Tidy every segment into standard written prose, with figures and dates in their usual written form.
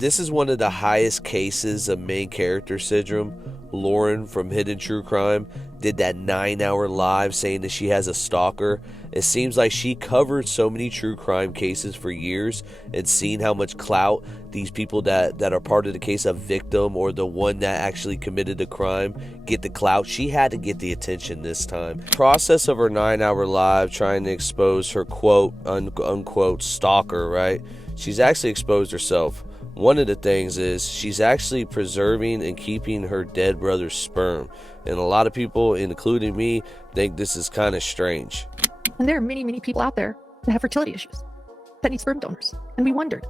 This is one of the highest cases of main character syndrome. Lauren from Hidden True Crime did that 9-hour live saying that she has a stalker. It seems like she covered so many true crime cases for years and seen how much clout these people that are part of the case, a victim or the one that actually committed the crime, get the clout. She had to get the attention this time. Process of her 9-hour live trying to expose her quote unquote stalker, right? She's actually exposed herself. One of the things is she's actually preserving and keeping her dead brother's sperm. And a lot of people, including me, think this is kind of strange. And there are many, many people out there that have fertility issues, that need sperm donors. And we wondered,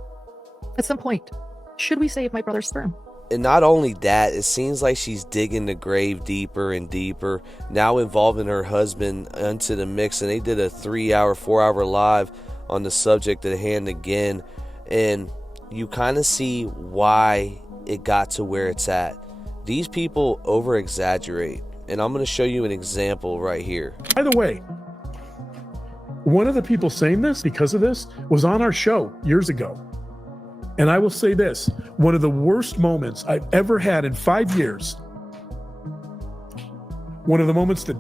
at some point, should we save my brother's sperm? And not only that, it seems like she's digging the grave deeper and deeper, now involving her husband into the mix. And they did a 3-hour, 4-hour live on the subject at hand again. And you kind of see why it got to where it's at. These people over exaggerate, and I'm going to show you an example right here. By the way, one of the people saying this because of this was on our show years ago. And I will say this, one of the worst moments I've ever had in 5 years, one of the moments that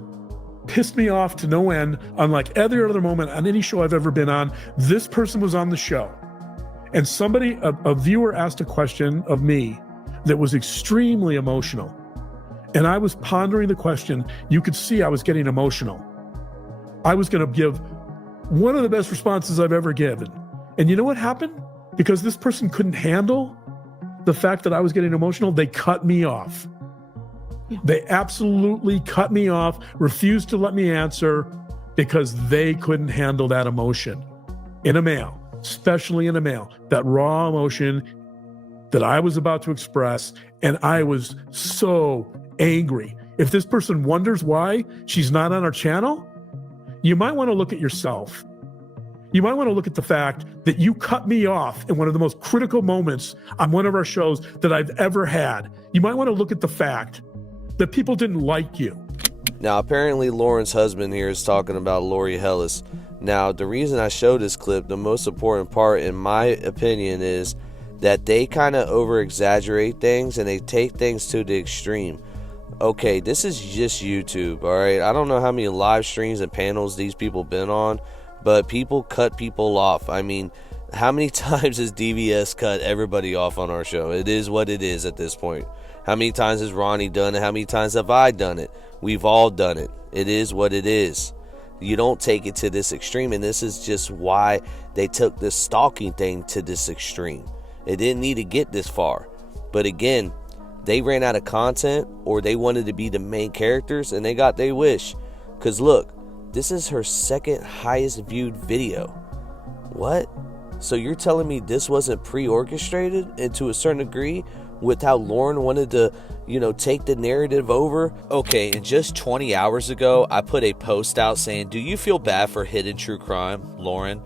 pissed me off to no end, unlike every other moment on any show I've ever been on, this person was on the show. And somebody, a viewer asked a question of me that was extremely emotional. And I was pondering the question. You could see I was getting emotional. I was going to give one of the best responses I've ever given. And you know what happened? Because this person couldn't handle the fact that I was getting emotional, they cut me off. They absolutely cut me off, refused to let me answer because they couldn't handle that emotion in a male. Especially in a male, that raw emotion that I was about to express, and I was so angry. If this person wonders why she's not on our channel, you might want to look at yourself. You might want to look at the fact that you cut me off in one of the most critical moments on one of our shows that I've ever had. You might want to look at the fact that people didn't like you. Now, apparently Lauren's husband here is talking about Lori Hellis. Now, the reason I showed this clip, the most important part, in my opinion, is that they kind of over-exaggerate things and they take things to the extreme. Okay, this is just YouTube, all right? I don't know how many live streams and panels these people been on, but people cut people off. I mean, how many times has DVS cut everybody off on our show? It is what it is at this point. How many times has Ronnie done it? How many times have I done it? We've all done it. It is what it is. You don't take it to this extreme, and this is just why they took this stalking thing to this extreme. It didn't need to get this far. But again, they ran out of content, or they wanted to be the main characters, and they got their wish. Because look, this is her second highest viewed video. What? So you're telling me this wasn't pre-orchestrated, and to a certain degree, with how Lauren wanted to, take the narrative over? Okay, and just 20 hours ago, I put a post out saying, do you feel bad for Hidden True Crime, Lauren?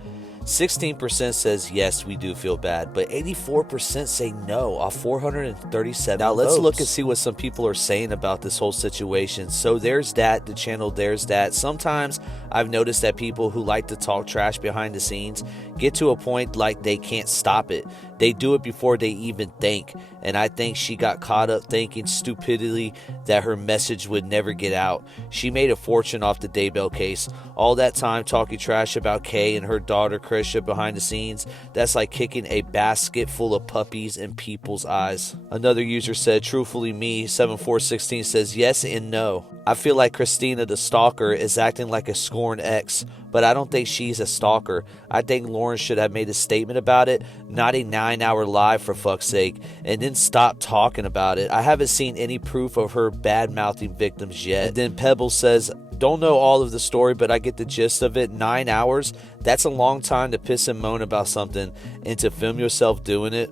16% says yes, we do feel bad, but 84% say no off 437 Now let's look and see what some people are saying about this whole situation. So there's that, the channel, there's that. Sometimes I've noticed that people who like to talk trash behind the scenes get to a point like they can't stop it. They do it before they even think. And I think she got caught up thinking stupidly that her message would never get out. She made a fortune off the Daybell case. All that time talking trash about Kay and her daughter Krisha behind the scenes, that's like kicking a basket full of puppies in people's eyes. Another user said, truthfully me, 7416 says yes and no. I feel like Christina the stalker is acting like a scorned ex, but I don't think she's a stalker. I think Lauren should have made a statement about it, not a 9-hour live for fuck's sake, and then stop talking about it. I haven't seen any proof of her bad-mouthing victims yet. And then Pebble says, don't know all of the story, but I get the gist of it. 9 hours? That's a long time to piss and moan about something, and to film yourself doing it?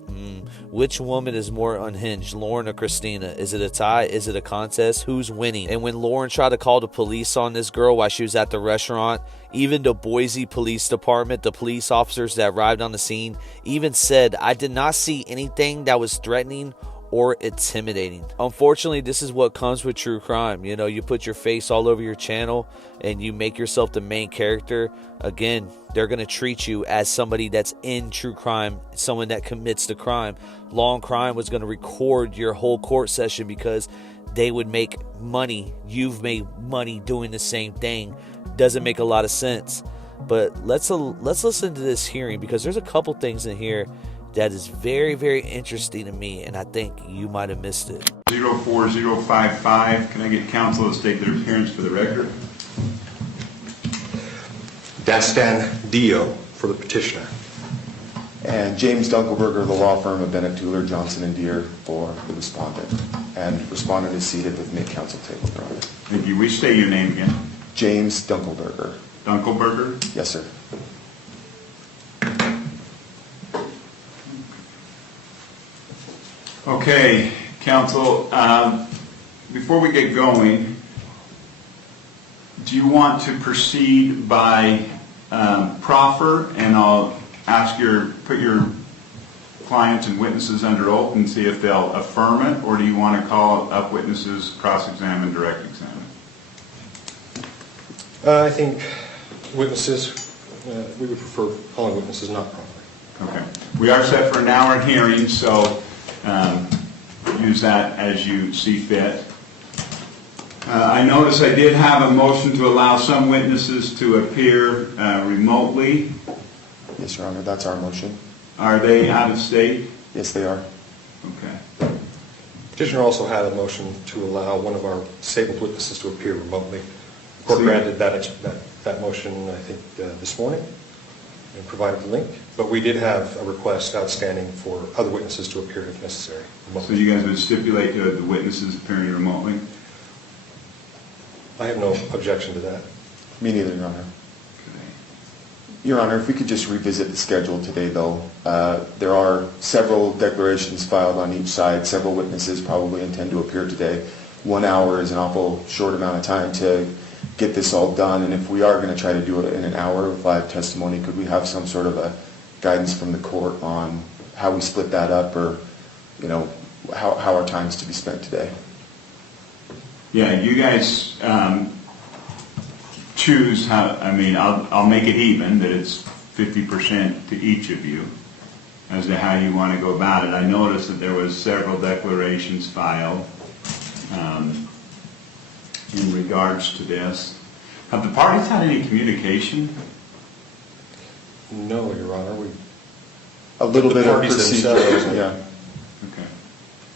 Which woman is more unhinged, Lauren or Christina? Is it a tie? Is it a contest? Who's winning? And when Lauren tried to call the police on this girl while she was at the restaurant, even the Boise Police Department, the police officers that arrived on the scene, even said, I did not see anything that was threatening or intimidating. Unfortunately, this is what comes with true crime. You know, you put your face all over your channel and you make yourself the main character. Again, they're going to treat you as somebody that's in true crime, someone that commits the crime. Law and Crime was going to record your whole court session because they would make money. You've made money doing the same thing. Doesn't make a lot of sense. But let's listen to this hearing, because there's a couple things in here that is very, very interesting to me, and I think you might have missed it. 04055, can I get counsel to state their appearance for the record? Dastan Dio for the petitioner. And James Dunkelberger, the law firm of Bennett, Tueller, Johnson & Deere for the respondent. And respondent is seated with me at counsel table, Your Honor. Thank you. We state your name again. James Dunkelberger. Dunkelberger? Yes, sir. Okay, counsel, before we get going, do you want to proceed by proffer, and I'll ask put your clients and witnesses under oath and see if they'll affirm it, or do you want to call up witnesses, cross-examine, direct examine? I think witnesses, we would prefer calling witnesses, not proffer. Okay. We are set for an hour hearing, so use that as you see fit. I notice I did have a motion to allow some witnesses to appear remotely. Yes, Your Honor, that's our motion. Are they out of state? Yes, they are. Okay. Petitioner also had a motion to allow one of our disabled witnesses to appear remotely. The court granted that motion, I think, this morning, and provided the link. But we did have a request outstanding for other witnesses to appear if necessary. So you guys would stipulate to the witnesses appearing remotely? I have no objection to that. Me neither, Your Honor. Okay. Your Honor, if we could just revisit the schedule today, though. There are several declarations filed on each side. Several witnesses probably intend to appear today. 1 hour is an awful short amount of time to get this all done, and if we are going to try to do it in an hour of live testimony, could we have some sort of a guidance from the court on how we split that up, or, you know, how our time's to be spent today? Yeah, you guys choose how. I mean, I'll make it even, that it's 50% to each of you as to how you want to go about it. I noticed that there was several declarations filed in regards to this. Have the parties had any communication? No, Your Honor. A little The bit of parties procedure, themselves. yeah.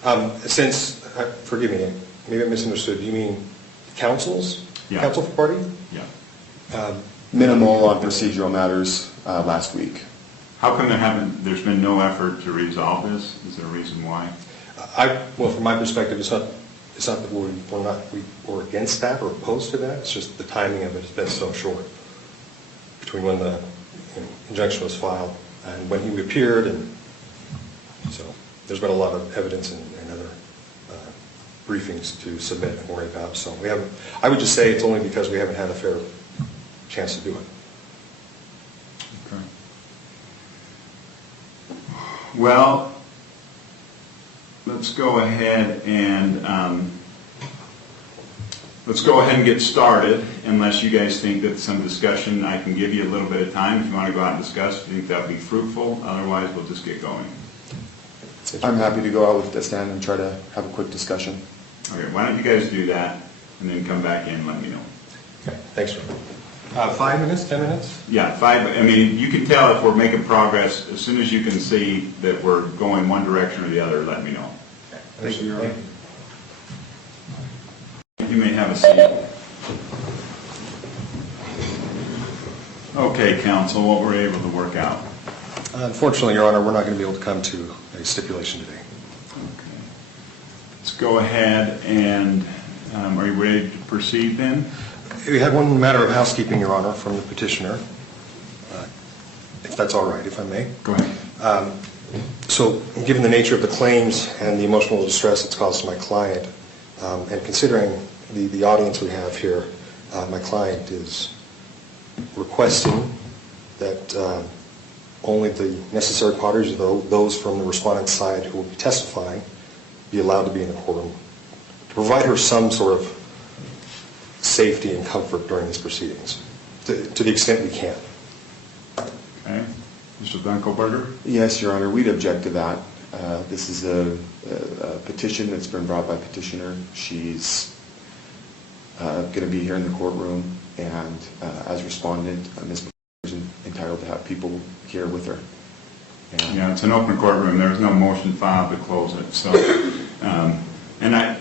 Okay. Forgive me, maybe I misunderstood. You mean counsels? Yeah. Counsel for party? Yeah. Minimal on procedural matters last week. How come there's been no effort to resolve this? Is there a reason why? Well, from my perspective, it's not that we're against that or opposed to that. It's just the timing of it has been so short between when the injunction was filed and when he appeared, and so there's been a lot of evidence and other briefings to submit and worry about. So we haven't. I would just say it's only because we haven't had a fair chance to do it. Okay. Well, let's go ahead and get started, unless you guys think that some discussion, I can give you a little bit of time if you want to go out and discuss. If you think that would be fruitful. Otherwise, we'll just get going. I'm happy to go out with Destin and try to have a quick discussion. Okay, why don't you guys do that, and then come back in and let me know. Okay, thanks, sir. 5 minutes, 10 minutes? Yeah, 5. I mean, you can tell if we're making progress as soon as you can see that we're going one direction or the other. Let me know. Okay. Thank you, Your Honor. You may have a seat. Okay, counsel, what were we able to work out? Unfortunately, Your Honor, we're not going to be able to come to a stipulation today. Okay. Let's go ahead and, are you ready to proceed then? We had one matter of housekeeping, Your Honor, from the petitioner, if that's all right, if I may. Go ahead. So, given the nature of the claims and the emotional distress it's caused to my client, and considering the audience we have here, my client is requesting that only the necessary parties, those from the respondent's side who will be testifying, be allowed to be in the courtroom, to provide her some sort of safety and comfort during these proceedings, to the extent we can. Okay. Mr. Dunkelberger? Yes, Your Honor, we'd object to that. This is a petition that's been brought by petitioner. She's going to be here in the courtroom, and as respondent, Ms. is entitled to have people here with her. Yeah, it's an open courtroom. There's no motion filed to close it. So, and I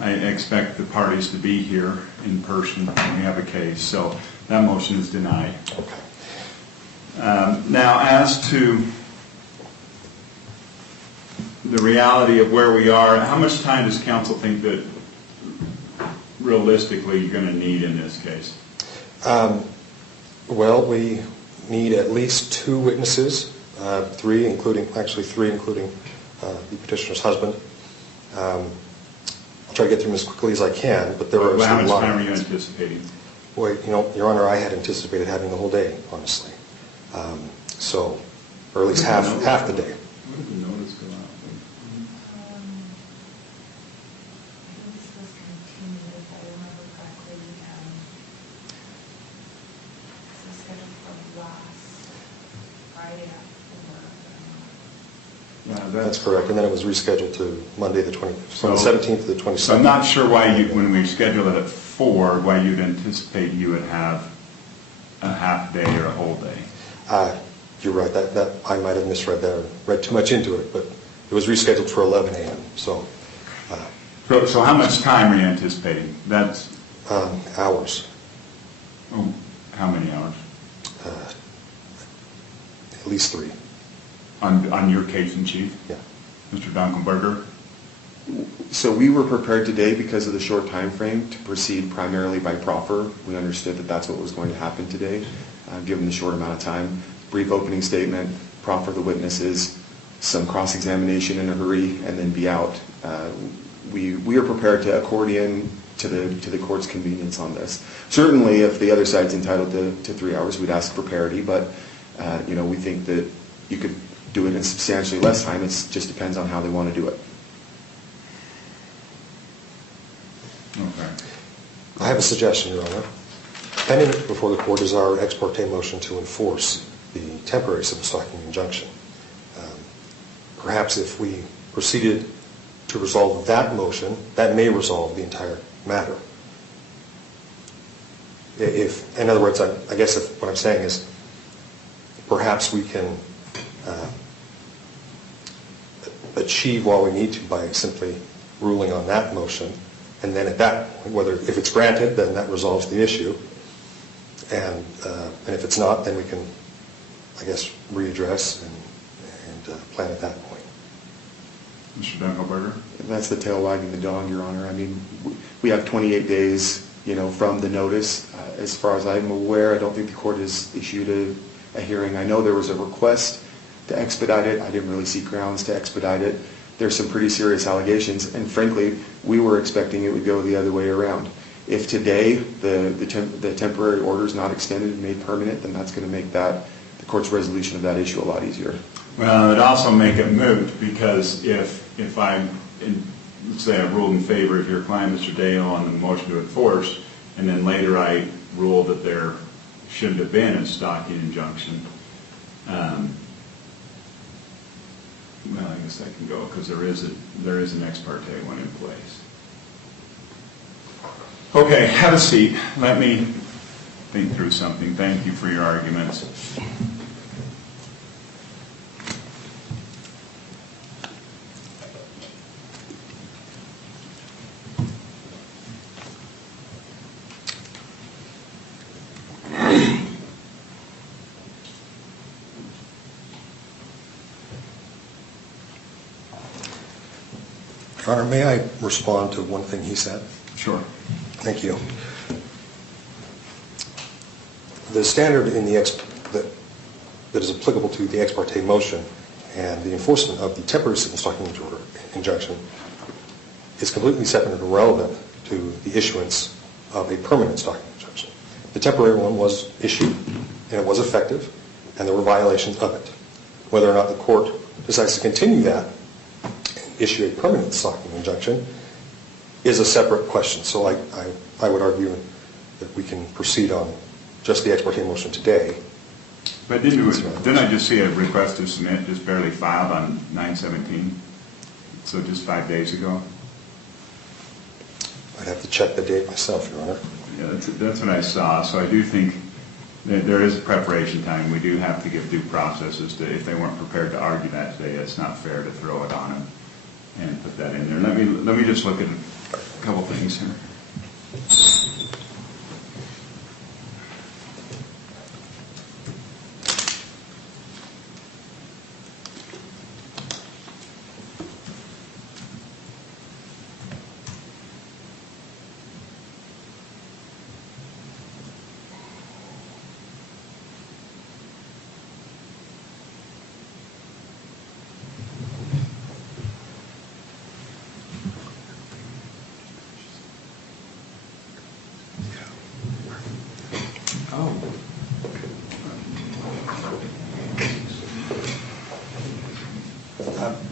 expect the parties to be here in person when we have a case. So that motion is denied. Okay. Now, as to the reality of where we are, how much time does counsel think that realistically you're going to need in this case? Well, we need at least 2 witnesses, 3 including the petitioner's husband. I'll try to get through them as quickly as I can, but there are How some much time are lines. you anticipating? Well, Your Honor, I had anticipated having the whole day, honestly. So, or at least half the day. When did the notice go out? This was continued, if I remember correctly, this was scheduled for last Friday after. That's correct, and then it was rescheduled to Monday the 17th to the 27th. So I'm not sure why when we scheduled it at 4, why you'd anticipate you would have a half day or a whole day. You're right, that I might have misread that, or read too much into it, but it was rescheduled for 11 a.m., so. So how much time are you anticipating? That's Hours. how many hours? At least 3. On your case in chief? Yeah. Mr. Dunkelberger? So we were prepared today because of the short time frame to proceed primarily by proffer. We understood that that's what was going to happen today, given the short amount of time. Brief opening statement, proffer the witnesses, some cross-examination in a hurry, and then be out. We are prepared to accordion to the court's convenience on this. Certainly, if the other side's entitled to 3 hours, we'd ask for parity, but we think that you could do it in substantially less time. It just depends on how they want to do it. Okay. I have a suggestion, Your Honor. Pending before the court is our ex parte motion to enforce the temporary civil stalking injunction. Perhaps if we proceeded to resolve that motion, that may resolve the entire matter. In other words, I guess what I'm saying is perhaps we can achieve what we need to by simply ruling on that motion, and then if it's granted, then that resolves the issue, and if it's not, then we can, I guess, readdress and plan at that point. Mr. Dunkelberger? That's the tail wagging the dog, Your Honor. I mean, we have 28 days, from the notice. As far as I'm aware, I don't think the court has issued a hearing. I know there was a request to expedite it. I didn't really see grounds to expedite it. There's some pretty serious allegations, and frankly, we were expecting it would go the other way around. If today the temporary order is not extended and made permanent, then that's going to make the court's resolution of that issue a lot easier. Well, it would also make it moot, because if let's say I ruled in favor of your client, Mr. Dale, on the motion to enforce, and then later I ruled that there shouldn't have been a stalking injunction, well, I guess that can go, because there is an ex parte one in place. Okay, have a seat. Let me think through something. Thank you for your arguments. Your Honor, may I respond to one thing he said? Sure. Thank you. The standard in that is applicable to the ex parte motion and the enforcement of the temporary civil stalking injunction is completely separate and irrelevant to the issuance of a permanent stalking injunction. The temporary one was issued, and it was effective, and there were violations of it. Whether or not the court decides to continue that issue a permanent stocking injunction is a separate question. So I would argue that we can proceed on just the ex parte motion today. But didn't I just see a request to submit just barely filed on 9/17? So just 5 days ago? I'd have to check the date myself, Your Honor. Yeah, that's what I saw. So I do think that there is a preparation time. We do have to give due processes to, if they weren't prepared to argue that today, it's not fair to throw it on them and put that in there. Let me just look at a couple things here.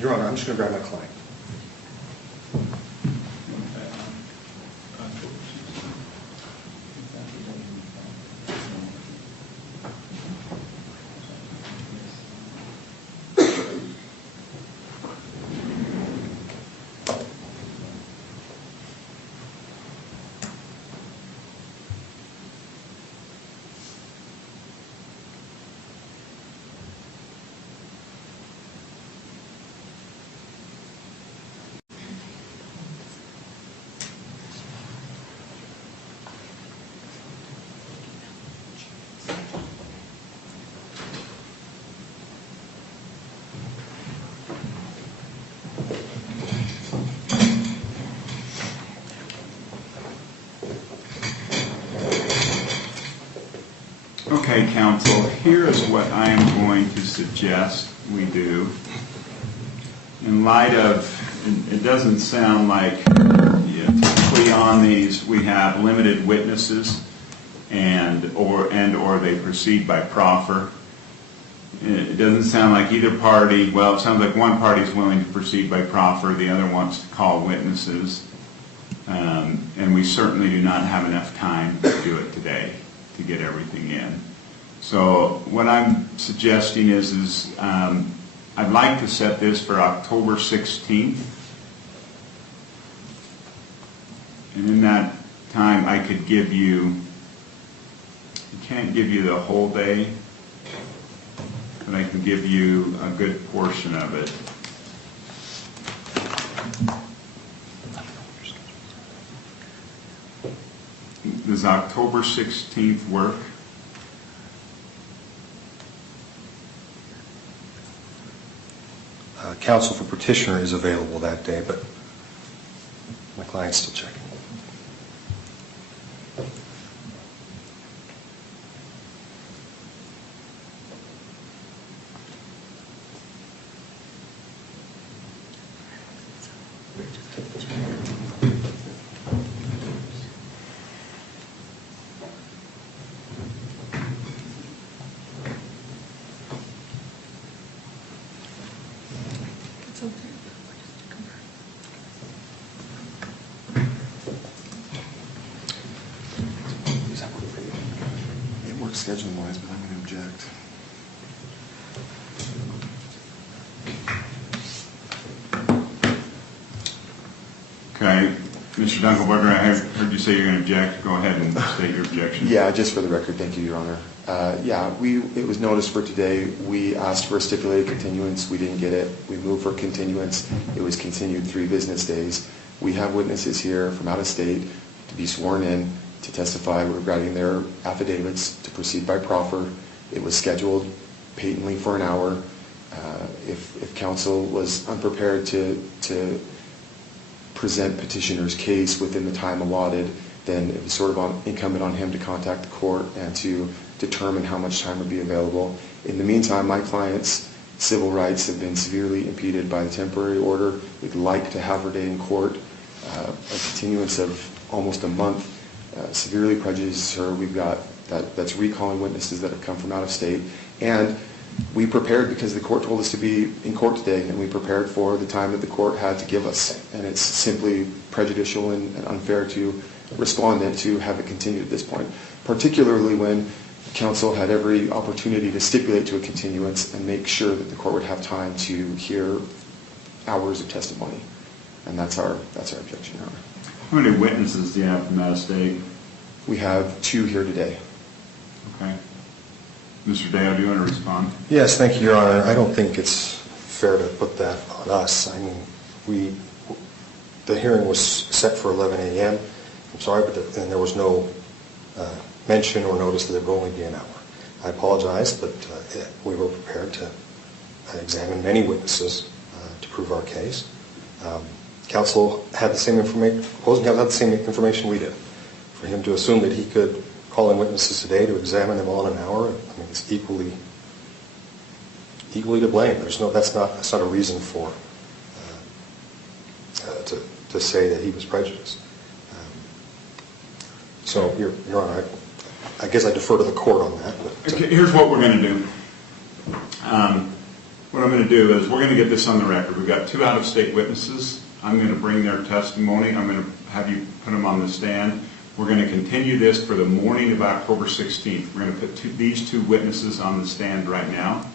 Your Honor, I'm just going to grab my client. Okay, counsel, here is what I am going to suggest we do. In light of, it doesn't sound like typically on these we have limited witnesses and or they proceed by proffer. It doesn't sound like either party, well, it sounds like one party is willing to proceed by proffer, the other wants to call witnesses. And we certainly do not have enough time to do it today to get everything in. So what I'm suggesting is I'd like to set this for October 16th. And in that time I could give you, I can't give you the whole day, but I can give you a good portion of it. Does October 16th work? Counsel for petitioner is available that day, but my client's still checking. It works scheduling wise, but I'm going to object. Okay, Mr. Dunkelberger, I heard you say you're going to object. Go ahead and state your objection. Yeah, just for the record, thank you, Your Honor. It was noticed for today. We asked for a stipulated continuance. We didn't get it. We moved for continuance. It was continued 3 business days. We have witnesses here from out of state to be sworn in to testify regarding their affidavits to proceed by proffer. It was scheduled patently for an hour. If counsel was unprepared to present petitioner's case within the time allotted, then it was sort of incumbent on him to contact the court and to determine how much time would be available. In the meantime, my client's civil rights have been severely impeded by the temporary order. We'd like to have her day in court. A continuance of almost a month severely prejudices her. We've got that's recalling witnesses that have come from out of state. And We prepared because the court told us to be in court today, and we prepared for the time that the court had to give us. And it's simply prejudicial and unfair to respondent to have it continued at this point, particularly when counsel had every opportunity to stipulate to a continuance and make sure that the court would have time to hear hours of testimony. And that's our objection, Your Honor. How many witnesses do you have from out of state? We have 2 here today. Okay. Mr. Dale, do you want to respond? Yes, thank you, Your Honor. I don't think it's fair to put that on us. I mean, the hearing was set for 11 a.m. I'm sorry, but and there was no mention or notice that it would only be an hour. I apologize, but we were prepared to examine many witnesses to prove our case. Counsel had the same information, opposing counsel had the same information we did. For him to assume that he could call in witnesses today to examine them all in an hour, I mean, it's equally to blame. That's not a reason for to say that he was prejudiced. So, Your Honor, I guess I defer to the court on that. But, okay, here's what we're going to do. What I'm going to do is we're going to get this on the record. We've got 2 out-of-state witnesses. I'm going to bring their testimony. I'm going to have you put them on the stand. We're going to continue this for the morning of October 16th. We're going to put these 2 witnesses on the stand right now,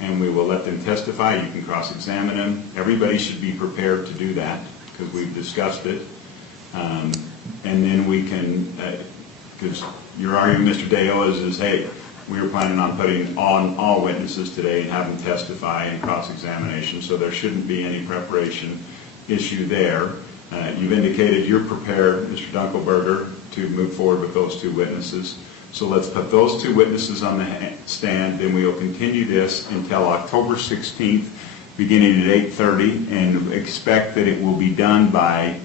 and we will let them testify. You can cross-examine them. Everybody should be prepared to do that because we've discussed it. And then we can, because your argument, Mr. Dale, is hey, we were planning on putting on all witnesses today and have them testify in cross-examination, so there shouldn't be any preparation issue there. You've indicated you're prepared, Mr. Dunkelberger, to move forward with those 2 witnesses. So let's put those 2 witnesses on the stand, then we will continue this until October 16th, beginning at 8:30, and expect that it will be done by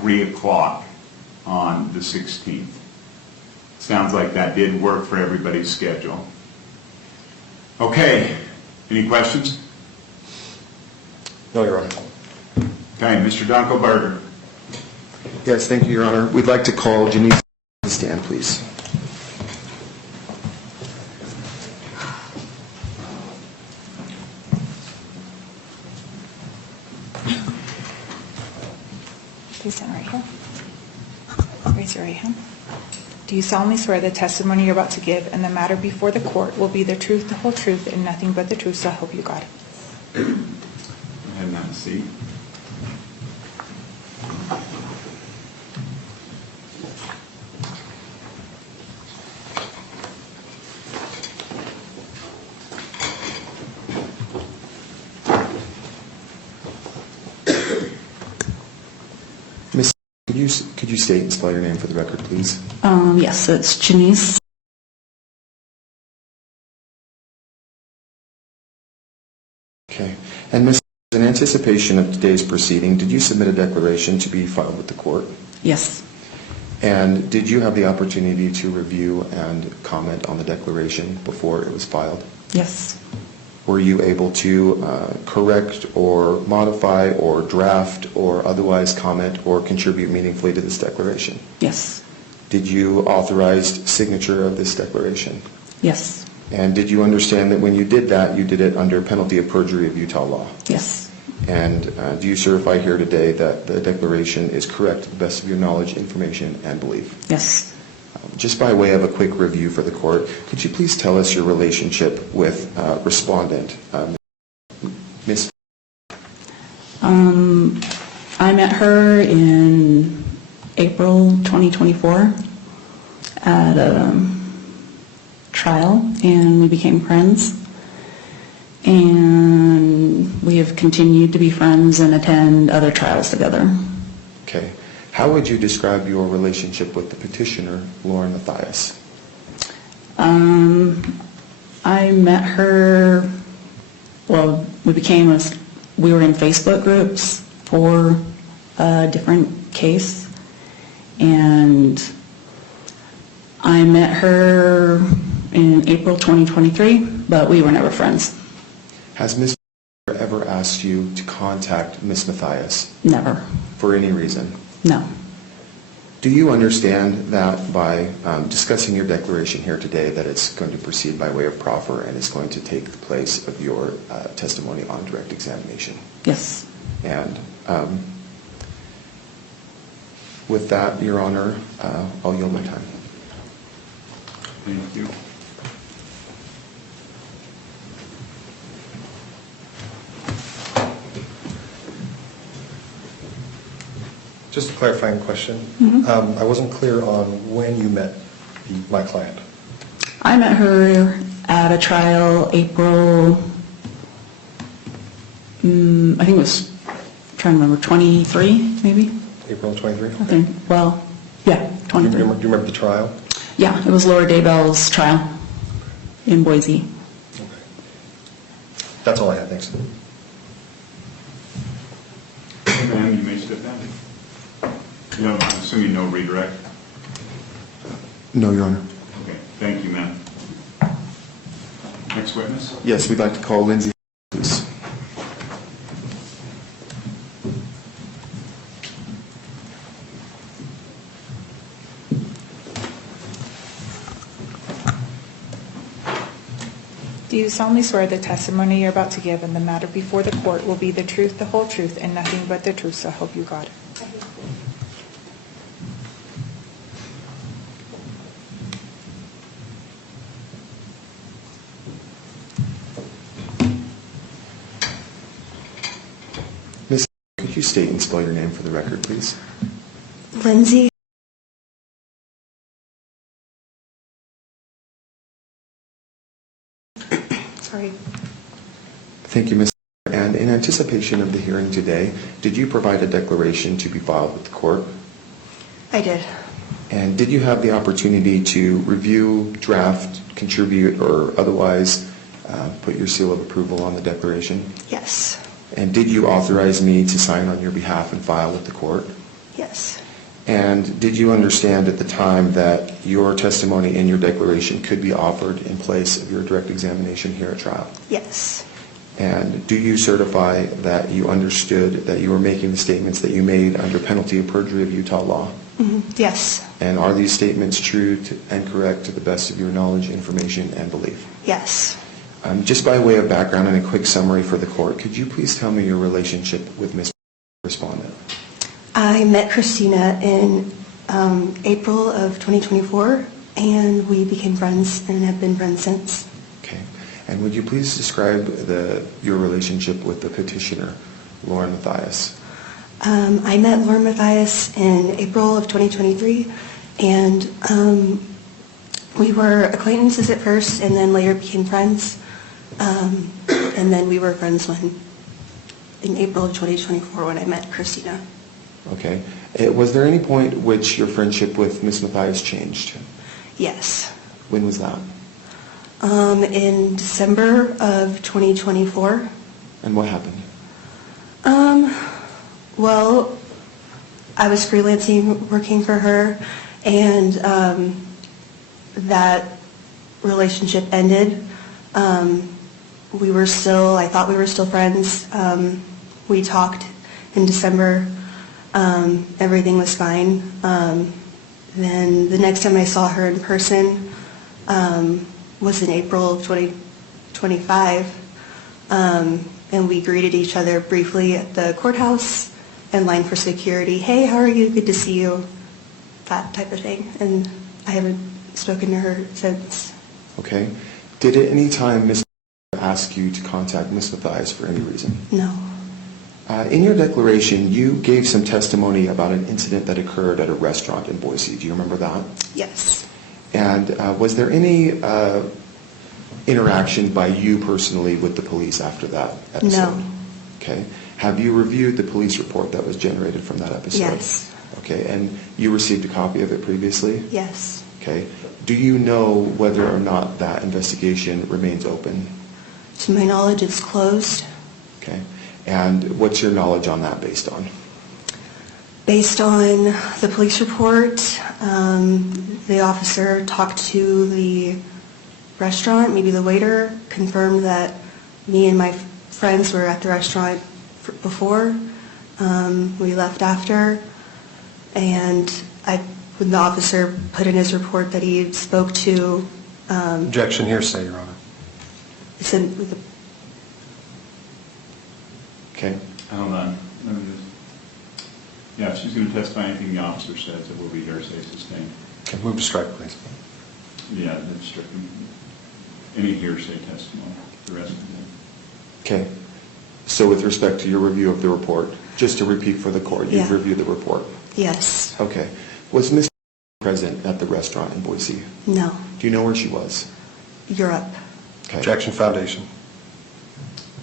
3 o'clock on the 16th. Sounds like that did work for everybody's schedule. Okay, any questions? no, Your Honor. Okay, Mr. Dunkelberger. Yes, thank you, Your Honor. We'd like to call Janice to the stand, please. Please stand right here. Raise your right hand. Do you solemnly swear the testimony you're about to give and the matter before the court will be the truth, the whole truth, and nothing but the truth, so help you God? Go ahead and have a seat. Miss, could you state and spell your name for the record, please? Yes, it's Janice. Okay. And Miss, in anticipation of today's proceeding, did you submit a declaration to be filed with the court? Yes. And did you have the opportunity to review and comment on the declaration before it was filed? Yes. Were you able to correct or modify or draft or otherwise comment or contribute meaningfully to this declaration? Yes. Did you authorize signature of this declaration? Yes. And did you understand that when you did that, you did it under penalty of perjury of Utah law? Yes. And do you certify here today that the declaration is correct to the best of your knowledge, information, and belief? Yes. Just by way of a quick review for the court, could you please tell us your relationship with respondent, Ms. I met her in April 2024 at a trial, and we became friends. And we have continued to be friends and attend other trials together. Okay. How would you describe your relationship with the petitioner, Lauren Mathias? I met her, well, we were in Facebook groups for a different case, and I met her in April 2023, but we were never friends. Has Ms. ever asked you to contact Ms. Mathias? Never. For any reason? No. Do you understand that by discussing your declaration here today that it's going to proceed by way of proffer and is going to take the place of your testimony on direct examination? Yes. And with that, Your Honor, I'll yield my time. Thank you. Just a clarifying question. I wasn't clear on when you met my client. I met her at a trial April, I think it was, trying to remember, 23 maybe? April 23? I think, well, yeah, Do 23. you remember the trial? Yeah, it was Laura Daybell's trial in Boise. Okay. That's all I had, thanks. Ma'am, you may step down. I'm assuming no redirect? No, Your Honor. Okay, thank you, ma'am. Next witness? Yes, we'd like to call Lindsay, please. Do you solemnly swear the testimony you're about to give in the matter before the court will be the truth, the whole truth, and nothing but the truth, so help you God? Miss, could you state and spell your name for the record, please? Lindsay. Sorry. Thank you, Ms. And in anticipation of the hearing today, did you provide a declaration to be filed with the court? I did. And did you have the opportunity to review, draft, contribute, or otherwise put your seal of approval on the declaration? Yes. And did you authorize me to sign on your behalf and file with the court? Yes. And did you understand at the time that your testimony in your declaration could be offered in place of your direct examination here at trial? Yes. And do you certify that you understood that you were making the statements that you made under penalty of perjury of Utah law? Yes. And are these statements true and correct to the best of your knowledge, information, and belief? Yes. Just by way of background and a quick summary for the court, could you please tell me your relationship with Ms. Respondent? I met Christina in April of 2024, and we became friends and have been friends since. Okay. And would you please describe your relationship with the petitioner, Lauren Mathias? I met Lauren Mathias in April of 2023, and we were acquaintances at first and then later became friends. And then we were friends in April of 2024 when I met Christina. Okay. Was there any point at which your friendship with Ms. Mathias changed? Yes. When was that? In December of 2024. And what happened? Well, I was freelancing, working for her, and that relationship ended. I thought we were still friends. We talked in December. Everything was fine. Then the next time I saw her in person was in April of 2025. And we greeted each other briefly at the courthouse and lined for security. Hey, how are you? Good to see you. That type of thing. And I haven't spoken to her since. Okay. Did at any time Ms. ask you to contact Ms. Mathias for any reason? No. In your declaration, you gave some testimony about an incident that occurred at a restaurant in Boise. Do you remember that? Yes. And was there any interaction by you personally with the police after that episode? No. Okay. Have you reviewed the police report that was generated from that episode? Yes. Okay. And you received a copy of it previously? Yes. Okay. Do you know whether or not that investigation remains open? To my knowledge, it's closed. Okay. And what's your knowledge on that based on? Based on the police report, the officer talked to the restaurant, maybe the waiter, confirmed that me and my friends were at the restaurant before. We left after, and when the officer put in his report that he spoke to, Objection, hearsay, Your Honor. it's in with the Okay. Hold on. Let me just. Yeah, she's going to testify anything the officer says, it will be hearsay sustained. Okay, move to strike, please. Yeah, that's stricken. Any hearsay testimony, the rest of it. Okay. So with respect to your review of the report, just to repeat for the court, you've Yeah. reviewed the report. Yes. Okay. Was Ms. present at the restaurant in Boise? No. Do you know where she was? Europe. Okay. Objection, foundation.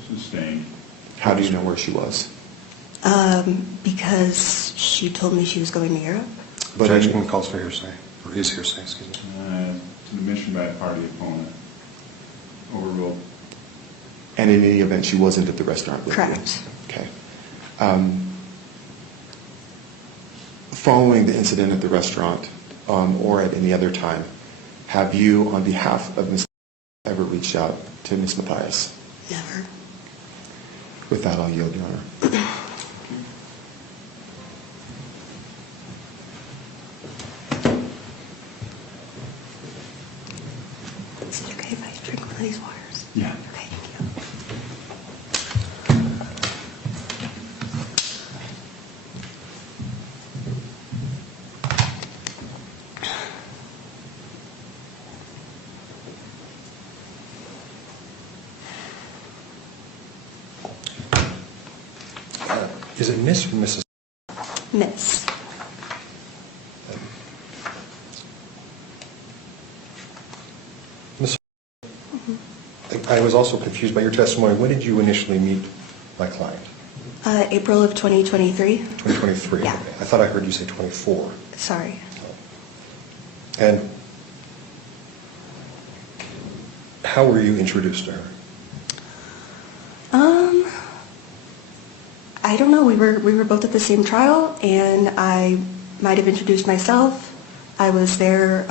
Sustained. How do you know where she was? Because she told me she was going to Europe. But Objection calls for hearsay, or is hearsay, excuse me. To the mission by a party opponent. Overruled. And in any event, she wasn't at the restaurant with you? Correct. Okay. Following the incident at the restaurant, or at any other time, have you, on behalf of Ms. ever reached out to Ms. Mathias? Never. With that, I'll yield, Your Honor. Is it okay if I drink one of these waters? Yeah. Okay, thank you. Is it Miss or Mrs.? Miss. Miss. I was also confused by your testimony. When did you initially meet my client? April of 2023. 2023? Yeah. Okay. I thought I heard you say 24. Sorry. And how were you introduced to her? I don't know. We were both at the same trial, and I might have introduced myself. I was there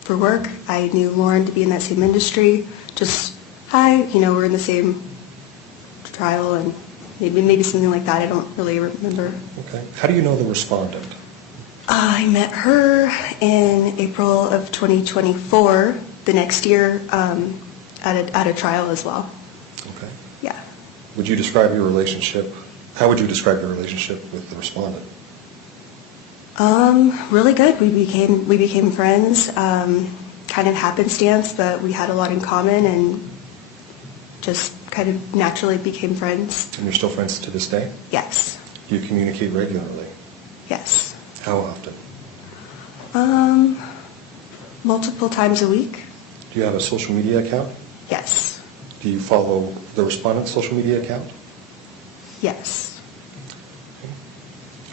for work. I knew Lauren to be in that same industry. Just, hi, we're in the same trial, and maybe something like that. I don't really remember. Okay. How do you know the respondent? I met her in April of 2024, the next year, at a trial as well. Okay. Yeah. Would you describe your relationship? How would you describe your relationship with the respondent? Really good. We became friends. Kind of happenstance, but we had a lot in common and just kind of naturally became friends. And you're still friends to this day? Yes. Do you communicate regularly? Yes. How often? Multiple times a week. Do you have a social media account? Yes. Do you follow the respondent's social media account? Yes.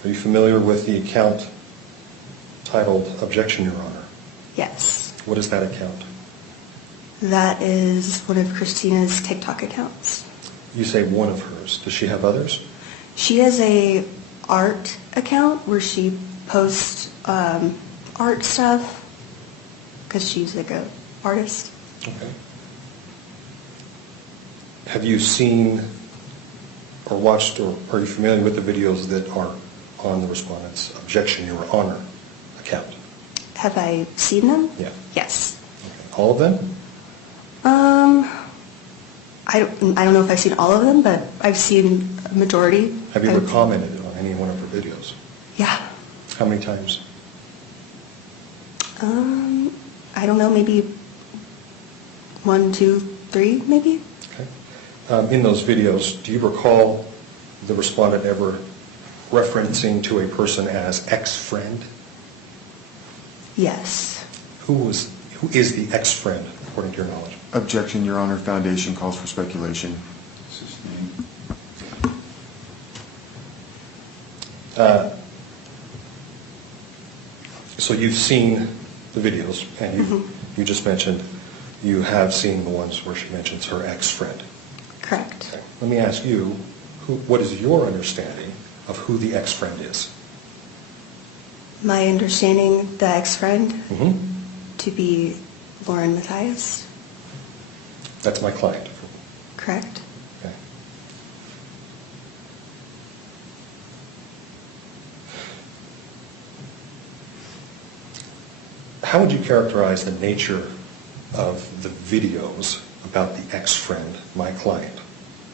Are you familiar with the account titled Objection, Your Honor? Yes. What is that account? That is one of Christina's TikTok accounts. You say one of hers. Does she have others? She has a art account where she posts art stuff because she's like a artist. Okay. Have you seen or watched, or are you familiar with the videos that are on the respondent's Objection, Your Honor account? Have I seen them? Yeah. Yes. Okay. All of them? I don't know if I've seen all of them, but I've seen a majority. Have you ever commented on any one of her videos? Yeah. How many times? I don't know, maybe 1, 2, 3, maybe. Okay. In those videos, do you recall the respondent ever referencing to a person as ex-friend? Yes. Who is the ex-friend, according to your knowledge? Objection, Your Honor. Foundation calls for speculation. Sustained. So you've seen the videos, and you just mentioned you have seen the ones where she mentions her ex-friend. Correct. Okay. Let me ask you, what is your understanding of who the ex-friend is? My understanding, the ex-friend Mm-hmm. to be Lauren Mathias. That's my client. Correct. Okay. how would you characterize the nature of the videos about the ex-friend, my client?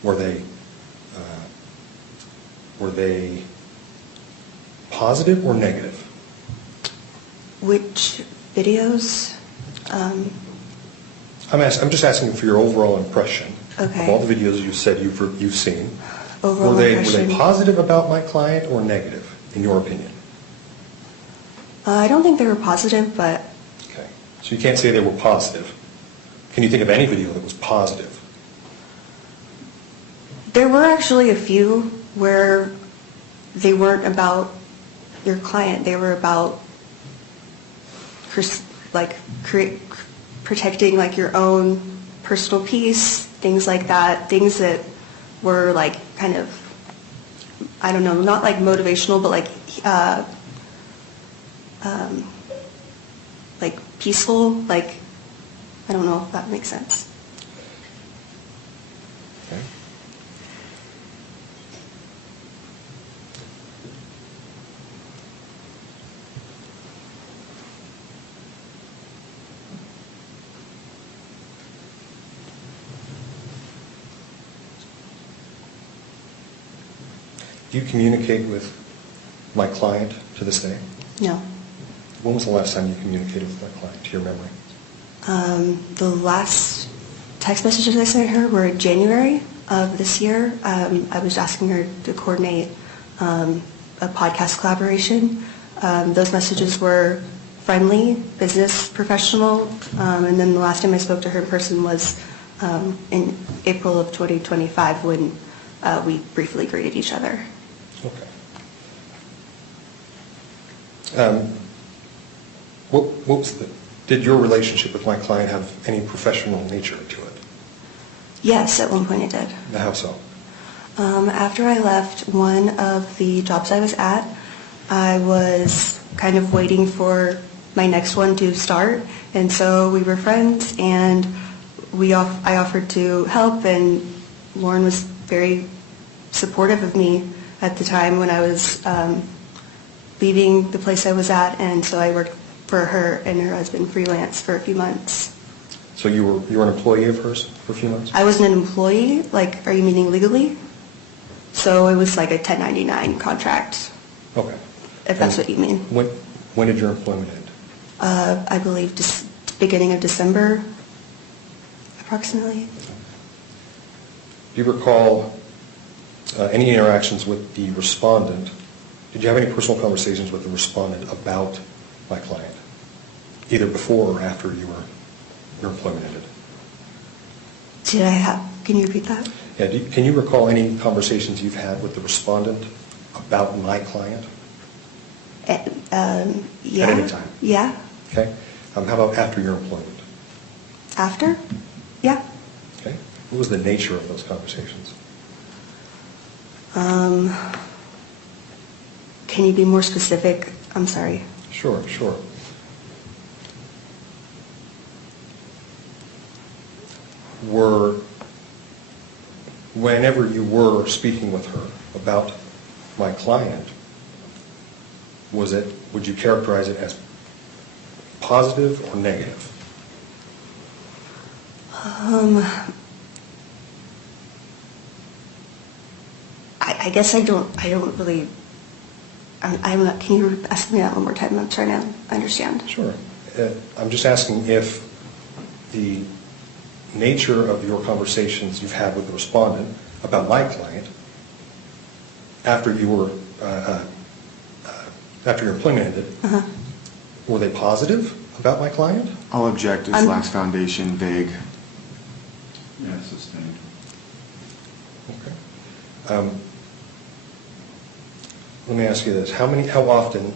Were they positive or negative? Which videos? I'm just asking for your overall impression Okay. of all the videos you said you've seen. Overall Were they impression. positive about my client or negative, in your opinion? I don't think they were positive, but Okay. So you can't say they were positive. Can you think of any video that was positive? there were actually a few where they weren't about your client. They were about protecting like your own personal peace, things like that, things that were like kind of, I don't know, not like motivational, but like peaceful, like, I don't know if that makes sense. Okay. Do you communicate with my client to this day? No. When was the last time you communicated with my client, to your memory? The last text messages I sent her were in January of this year. I was asking her to coordinate a podcast collaboration. Those messages were friendly, business, professional, and then the last time I spoke to her in person was in April of 2025 when we briefly greeted each other. Okay. Did your relationship with my client have any professional nature to it? Yes, at one point it did. How so? After I left one of the jobs I was at, I was kind of waiting for my next one to start, and so we were friends, and I offered to help, and Lauren was very supportive of me at the time when I was leaving the place I was at, and so I worked for her and her husband freelance for a few months. So you were an employee of hers for a few months? I wasn't an employee, like, are you meaning legally? So it was like a 1099 contract. Okay. If that's what you mean. When did your employment end? I believe just beginning of December, approximately. Do you recall any interactions with the respondent? Did you have any personal conversations with the respondent about my client, either before or after your employment ended? Can you repeat that? Yeah. Can you recall any conversations you've had with the respondent about my client? Yeah. At any time? Yeah. Okay. How about after your employment? After? Yeah. Okay. What was the nature of those conversations? Can you be more specific? I'm sorry. Sure. Whenever you were speaking with her about my client, would you characterize it as positive or negative? I guess I don't really. Can you ask me that one more time? I'm trying to understand. Sure. I'm just asking if the nature of your conversations you've had with the respondent about my client after your employment ended, were they positive about my client? All objectives, lacks foundation, vague. Yeah, sustained. Okay. Let me ask you this. How often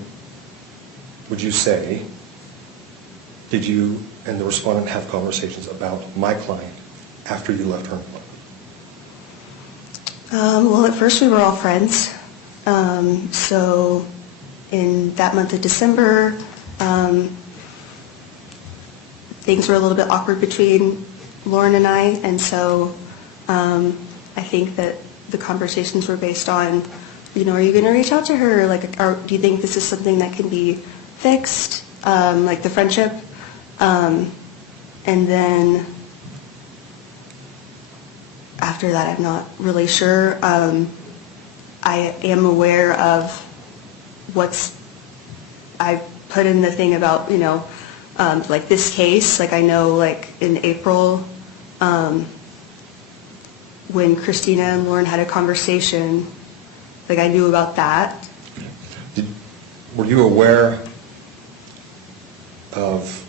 would you say did you and the respondent have conversations about my client after you left her employment? Well, at first we were all friends. So in that month of December, things were a little bit awkward between Lauren and I, and so I think that the conversations were based on, are you going to reach out to her? Like, do you think this is something that can be fixed? like the friendship. And then after that, I'm not really sure. I am aware of I put in the thing about, like this case, like I know like in April, when Christina and Lauren had a conversation, like I knew about that. Were you aware of,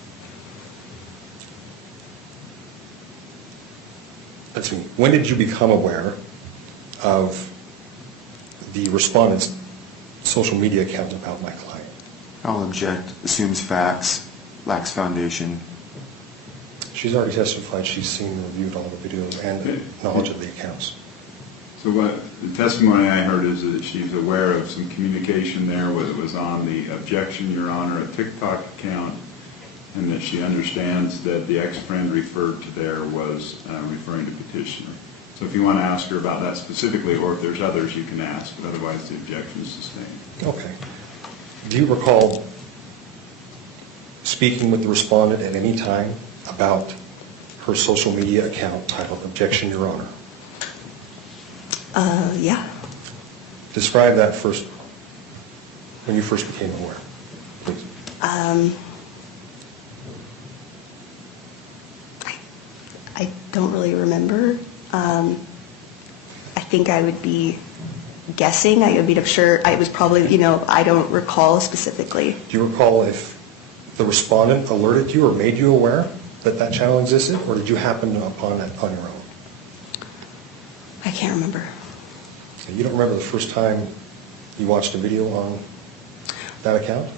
let's see, when did you become aware of the respondent's social media account about my client? I'll object. Assumes facts, lacks foundation. She's already testified she's seen and reviewed all the videos and knowledge of the accounts. So what the testimony I heard is that she's aware of some communication there, whether it was on the objection, Your Honor, a TikTok account, and that she understands that the ex-friend referred to there was referring to petitioner. So if you want to ask her about that specifically, or if there's others, you can ask, but otherwise the objection is sustained. Okay. Do you recall speaking with the respondent at any time about her social media account titled Objection, Your Honor? Yeah. Describe that first, when you first became aware, please. I don't really remember. I think I would be guessing. I would be sure. I was probably, I don't recall specifically. Do you recall if the respondent alerted you or made you aware that that channel existed, or did you happen upon it on your own? I can't remember. You don't remember the first time you watched a video on that account?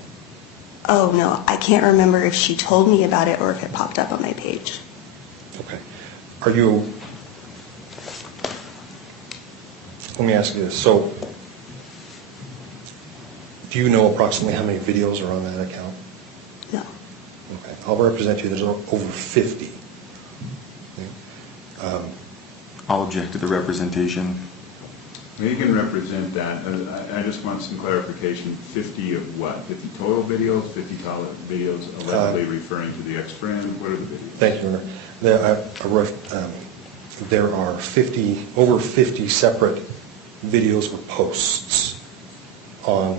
Oh, no. I can't remember if she told me about it or if it popped up on my page. Okay. Let me ask you this. So, do you know approximately how many videos are on that account? No. Okay. I'll represent you. There's over 50. Okay. I'll object to the representation. Well, you can represent that. I just want some clarification. 50 of what? 50 total videos? 50 videos allegedly referring to the ex-friend? What are the videos? Thank you, Your Honor. There are over 50 separate videos or posts on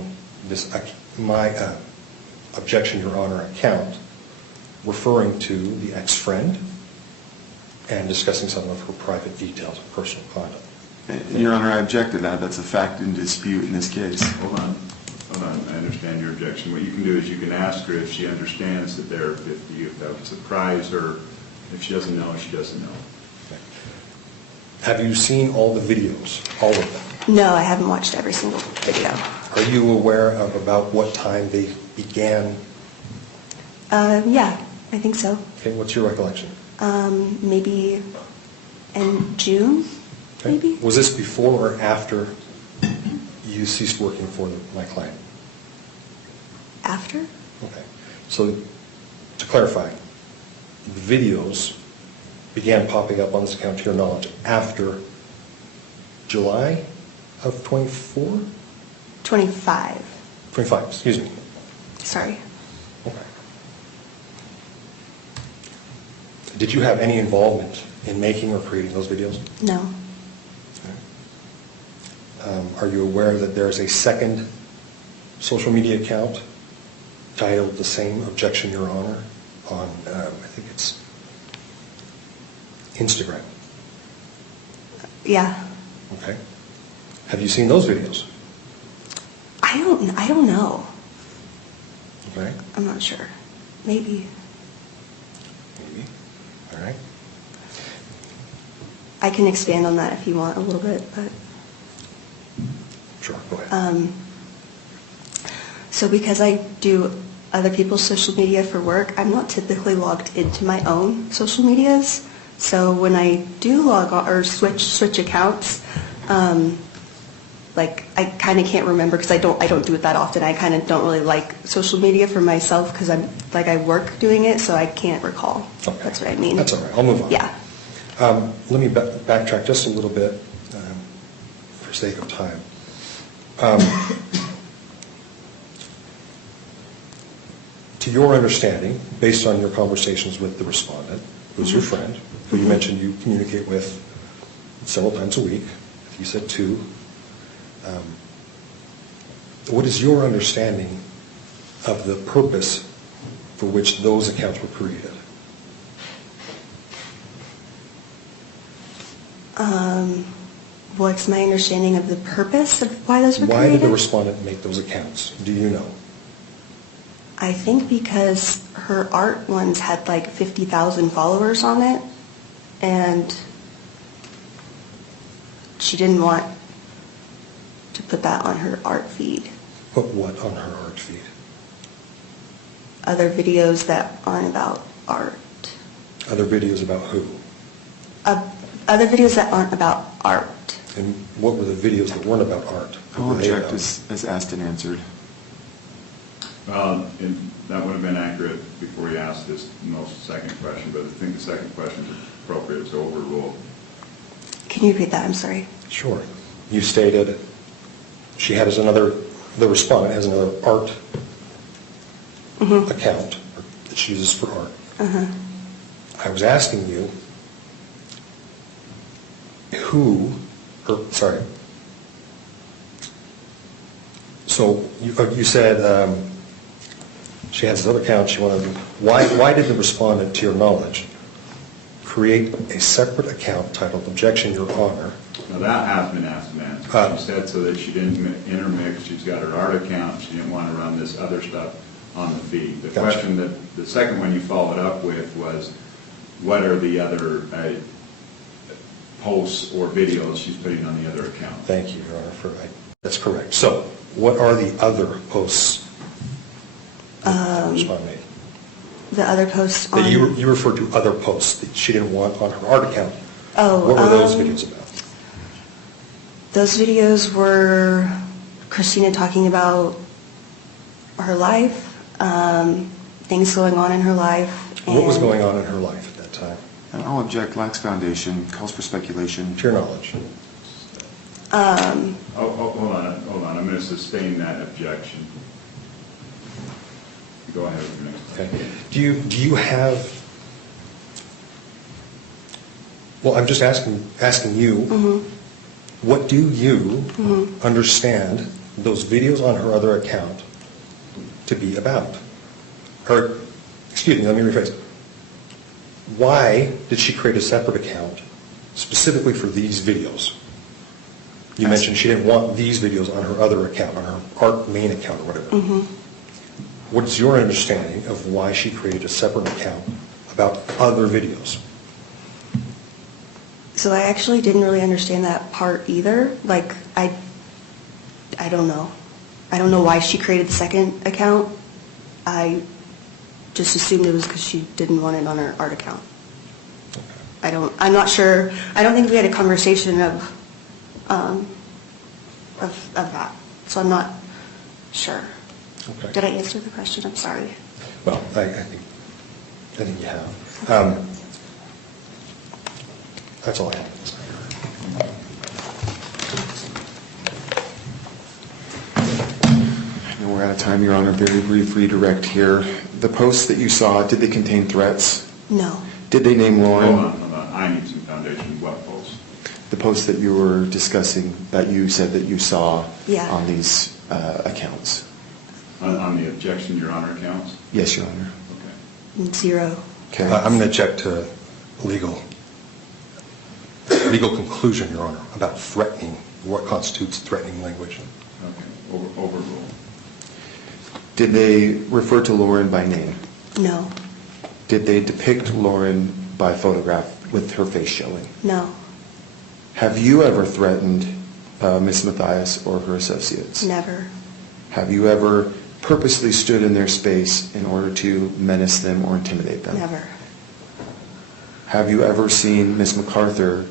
this my Objection, Your Honor account referring to the ex-friend and discussing some of her private details of personal conduct. Your Honor, I object to that. That's a fact in dispute in this case. Hold on. I understand your objection. What you can do is you can ask her if she understands that there are 50, if that would surprise her. If she doesn't know, she doesn't know. Okay. Have you seen all the videos, all of them? No, I haven't watched every single video. Are you aware of about what time they began? Yeah, I think so. Okay, what's your recollection? Maybe in June, Okay. maybe? Was this before or after you ceased working for my client? After? Okay. So, to clarify, the videos began popping up on this account, to your knowledge, after July of 24? 25. 25, excuse me. Sorry. Okay. Did you have any involvement in making or creating those videos? No. Okay. Are you aware that there's a second social media account titled the same Objection, Your Honor, on, I think it's Instagram? Yeah. Okay. Have you seen those videos? I don't know. Okay. I'm not sure. Maybe. Maybe. All right. I can expand on that if you want a little bit, but Sure, go ahead. so because I do other people's social media for work, I'm not typically logged into my own social medias. So when I do log on or switch accounts, like I kind of can't remember because I don't do it that often. I kind of don't really like social media for myself because I work doing it, so I can't recall. Okay. That's what I mean. That's all right. I'll move on. Yeah. Let me backtrack just a little bit for sake of time. to your understanding, based on your conversations with the respondent, who's your friend, who you mentioned you communicate with several times a week, you said 2, what is your understanding of the purpose for which those accounts were created? What's my understanding of the purpose of why those were Why created? did the respondent make those accounts? Do you know? I think because her art ones had like 50,000 followers on it, and she didn't want to put that on her art feed. Put what on her art feed? Other videos that aren't about art. Other videos about who? Other videos that aren't about art. And what were the videos that weren't about art? What I'll were they object about? as asked and answered. Well, that would have been accurate before you asked this second question, but I think the second question is appropriate to overrule. Can you repeat that? I'm sorry. Sure. You stated the respondent has another art account that she uses for art. I was asking you so you said she has this other account she wanted to, why did the respondent, to your knowledge, create a separate account titled Objection, Your Honor? Now that has been asked and answered. She said so that she didn't intermix. She's got her art account. She didn't want to run this other stuff on the feed. The Gotcha. question that the second one you followed up with was, what are the other posts or videos she's putting on the other account? Thank you, Your Honor. That's correct. So, what are the other posts that the respondent made? The other posts on... That you referred to other posts that she didn't want on her art account. Oh, what were those videos about? Those videos were Christina talking about her life, things going on in her life. What was going on in her life at that time? And I'll object, lacks foundation, calls for speculation. To your knowledge. Hold on. I'm going to sustain that objection. Go ahead with your next Okay. Do you have... Well, I'm just asking you, what do you understand those videos on her other account to be about? Or, excuse me, let me rephrase. Why did she create a separate account specifically for these videos? You mentioned she didn't want these videos on her other account, on her art main account or whatever. What is your understanding of why she created a separate account about other videos? So I actually didn't really understand that part either. Like, I don't know. I don't know why she created the second account. I just assumed it was because she didn't want it on her art account. I'm not sure. I don't think we had a conversation of that. So I'm not sure. Okay. Did I answer the question? I'm sorry. Well, I think you have. That's all I have. I know we're out of time, Your Honor. Very brief redirect here. The posts that you saw, did they contain threats? No. Did they name Lauren? Hold on. I need some foundation. What posts? The posts that you were discussing, that you said that you saw Yeah. on these accounts? On the objection, Your Honor accounts? Yes, Your Honor. Okay. 0. Okay. I'm going to object to legal conclusion, Your Honor, about threatening, what constitutes threatening language. Okay. Overrule. Did they refer to Lauren by name? No. Did they depict Lauren by photograph with her face showing? No. Have you ever threatened Ms. Mathias or her associates? Never. Have you ever purposely stood in their space in order to menace them or intimidate them? Never. Have you ever seen Ms. MacArthur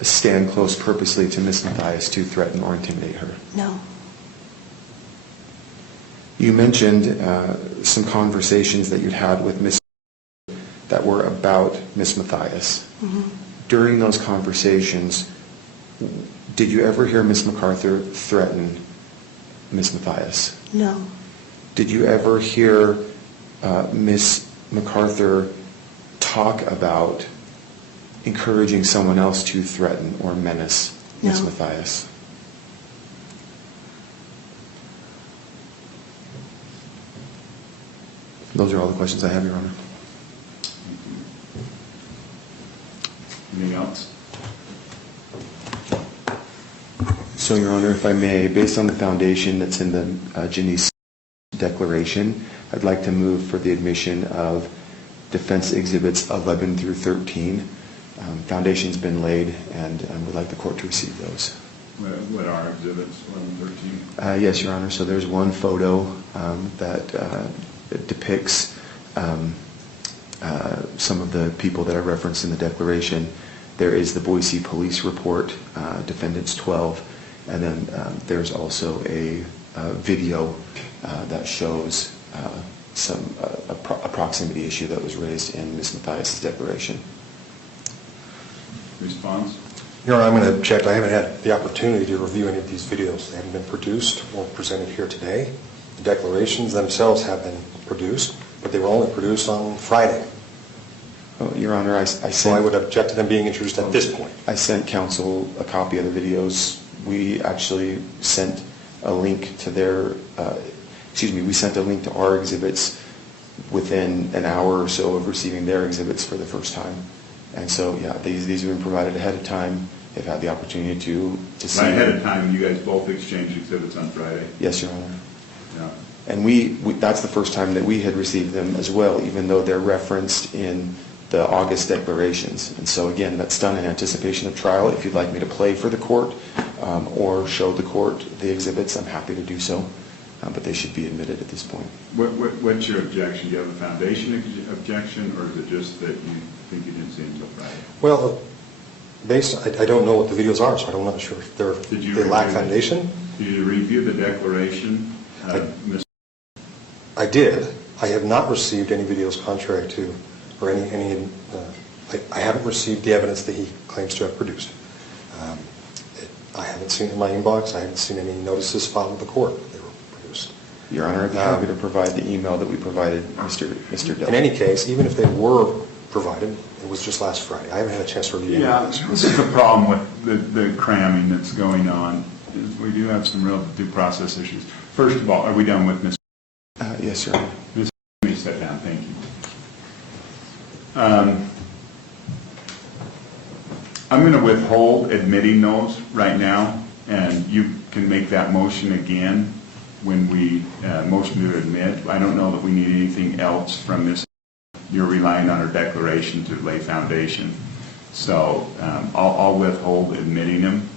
stand close purposely to Ms. Mathias to threaten or intimidate her? No. You mentioned some conversations that you'd had with Ms. that were about Ms. Mathias. During those conversations, did you ever hear Ms. MacArthur threaten Ms. Mathias? No. Did you ever hear Ms. MacArthur talk about encouraging someone else to threaten or menace Ms. No. Mathias? Those are all the questions I have, Your Honor. Anything else? So, Your Honor, if I may, based on the foundation that's in the Janice declaration, I'd like to move for the admission of defense exhibits 11 through 13. Foundation's been laid, and would like the court to receive those. What are exhibits 11, 13? Yes, Your Honor. So there's one photo that depicts some of the people that are referenced in the declaration. There is the Boise Police Report, Defendants 12, and then there's also a video that shows a proximity issue that was raised in Ms. Mathias' declaration. Response? Your Honor, I'm going to object. I haven't had the opportunity to review any of these videos. They haven't been produced or presented here today. The declarations themselves have been produced, but they were only produced on Friday. Oh, Your Honor, So I would object to them being introduced at this point. I sent counsel a copy of the videos. We actually sent a link to their, we sent a link to our exhibits within an hour or so of receiving their exhibits for the first time. And so, yeah, these have been provided ahead of time. They've had the opportunity to see. Right ahead of time, you guys both exchanged exhibits on Friday. Yes, Your Honor. Yeah. And we that's the first time that we had received them as well, even though they're referenced in the August declarations. And so, again, that's done in anticipation of trial. If you'd like me to play for the court or show the court the exhibits, I'm happy to do so. But they should be admitted at this point. What's your objection? Do you have a foundation objection, or is it just that you think you didn't see them until Friday? Well, I don't know what the videos are, so I'm not sure if they lack foundation. Did you review the declaration? I did. I have not received any videos contrary to, or any. I haven't received the evidence that he claims to have produced. I haven't seen it in my inbox. I haven't seen any notices filed with the court that they were produced. Your Honor, I'd be happy to provide the email that we provided Mr. Dell. In any case, even if they were provided, it was just last Friday. I haven't had a chance to review Yeah, this. this is the problem with the cramming that's going on. Is we do have some real due process issues. First of all, are we done with Ms. Yes, Your Honor. Ms. Let me step down. Thank you. I'm going to withhold admitting those right now, and you can make that motion again when we motion to admit. I don't know that we need anything else from this. You're relying on our declaration to lay foundation. So I'll withhold admitting them.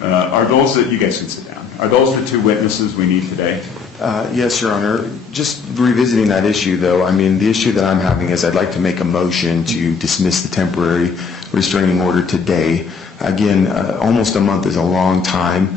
Are those that, you guys can sit down, are those the two witnesses we need today? Yes, Your Honor. Just revisiting that issue, though, I mean, the issue that I'm having is I'd like to make a motion to dismiss the temporary restraining order today. Again, almost a month is a long time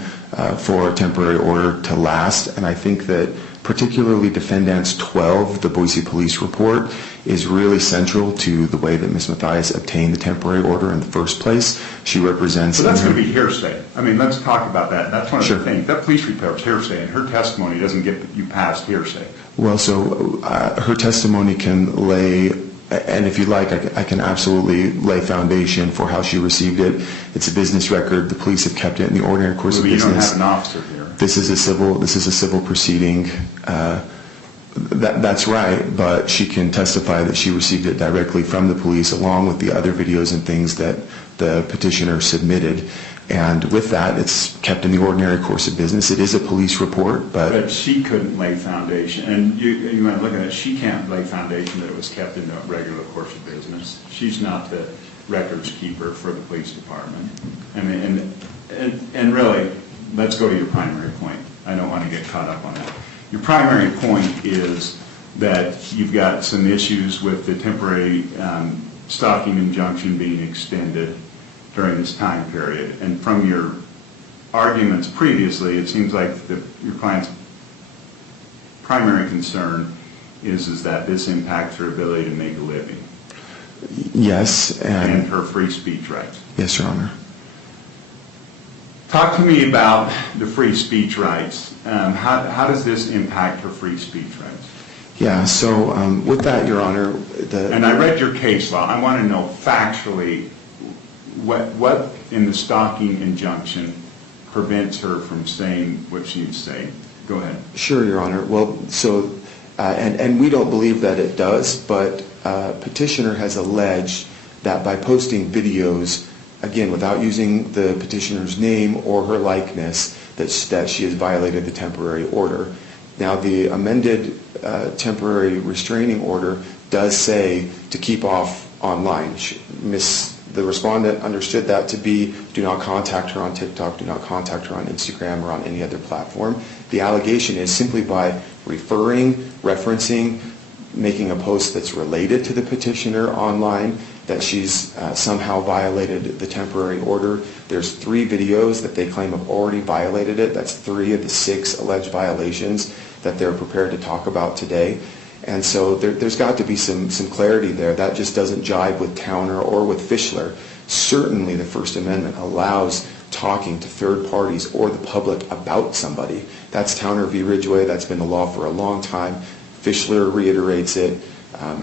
for a temporary order to last, and I think that particularly Defendants 12, the Boise Police Report, is really central to the way that Ms. Mathias obtained the temporary order in the first place. She represents... So that's going to be hearsay. I mean, let's talk about that. That's one of Sure. the things. That police report is hearsay, and her testimony doesn't get you past hearsay. Well, so her testimony can lay, and if you'd like, I can absolutely lay foundation for how she received it. It's a business record. The police have kept it in the ordinary course of business. You don't have an officer here. This is a civil proceeding. That's right, but she can testify that she received it directly from the police along with the other videos and things that the petitioner submitted. And with that, it's kept in the ordinary course of business. It is a police report, But she couldn't lay foundation. And you might look at it, she can't lay foundation that it was kept in the regular course of business. She's not the records keeper for the police department. I mean, and really, let's go to your primary point. I don't want to get caught up on that. Your primary point is that you've got some issues with the temporary stalking injunction being extended during this time period. And from your arguments previously, it seems like your client's primary concern is that this impacts her ability to make a living. yes. And her free speech rights. Yes, Your Honor. Talk to me about the free speech rights. How does this impact her free speech rights? Yeah, so with that, Your Honor, And I read your case law. I want to know factually what in the stalking injunction prevents her from saying what she's saying. Go ahead. Sure, Your Honor. Well, so, and we don't believe that it does, but petitioner has alleged that by posting videos, again, without using the petitioner's name or her likeness, that she has violated the temporary order. Now, the amended temporary restraining order does say to keep off online. The respondent understood that to be do not contact her on TikTok, do not contact her on Instagram or on any other platform. The allegation is simply by referencing, making a post that's related to the petitioner online, that she's somehow violated the temporary order. There's 3 videos that they claim have already violated it. That's 3 of the 6 alleged violations that they're prepared to talk about today. And so there's got to be some clarity there. That just doesn't jive with Towner or with Fischler. Certainly the First Amendment allows talking to third parties or the public about somebody. That's Towner v. Ridgway. That's been the law for a long time. Fischler reiterates it.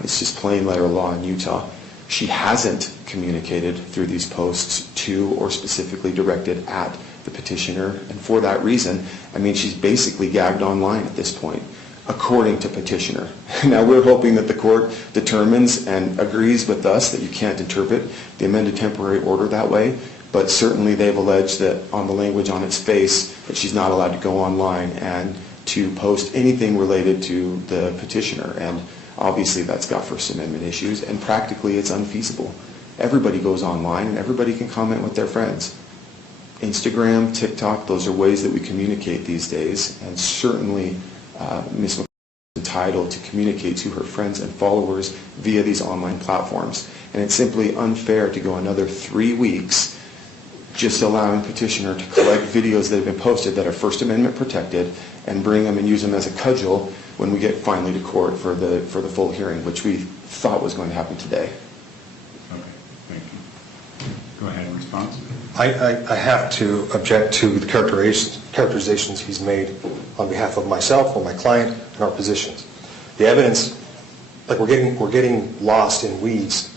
It's just plain letter law in Utah. She hasn't communicated through these posts to or specifically directed at the petitioner. And for that reason, I mean, she's basically gagged online at this point, according to petitioner. Now, we're hoping that the court determines and agrees with us that you can't interpret the amended temporary order that way, but certainly they've alleged that on the language on its face that she's not allowed to go online and to post anything related to the petitioner. And obviously that's got First Amendment issues, and practically it's unfeasible. Everybody goes online and everybody can comment with their friends. Instagram, TikTok, those are ways that we communicate these days, and certainly Ms. McCoy is entitled to communicate to her friends and followers via these online platforms. And it's simply unfair to go another 3 weeks just allowing petitioner to collect videos that have been posted that are First Amendment protected and bring them and use them as a cudgel when we get finally to court for the full hearing, which we thought was going to happen today. Okay, thank you. Go ahead, response. I have to object to the characterizations he's made on behalf of myself or my client and our positions. The evidence, like we're getting lost in weeds.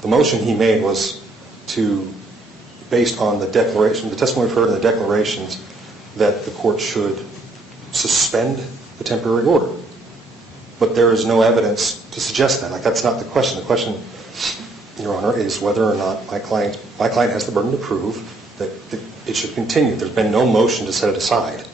The motion he made was based on the declaration, the testimony we've heard and the declarations that the court should suspend the temporary order. But there is no evidence to suggest that. Like, that's not the question. The question, Your Honor, is whether or not my client has the burden to prove that it should continue. There's been no motion to set it aside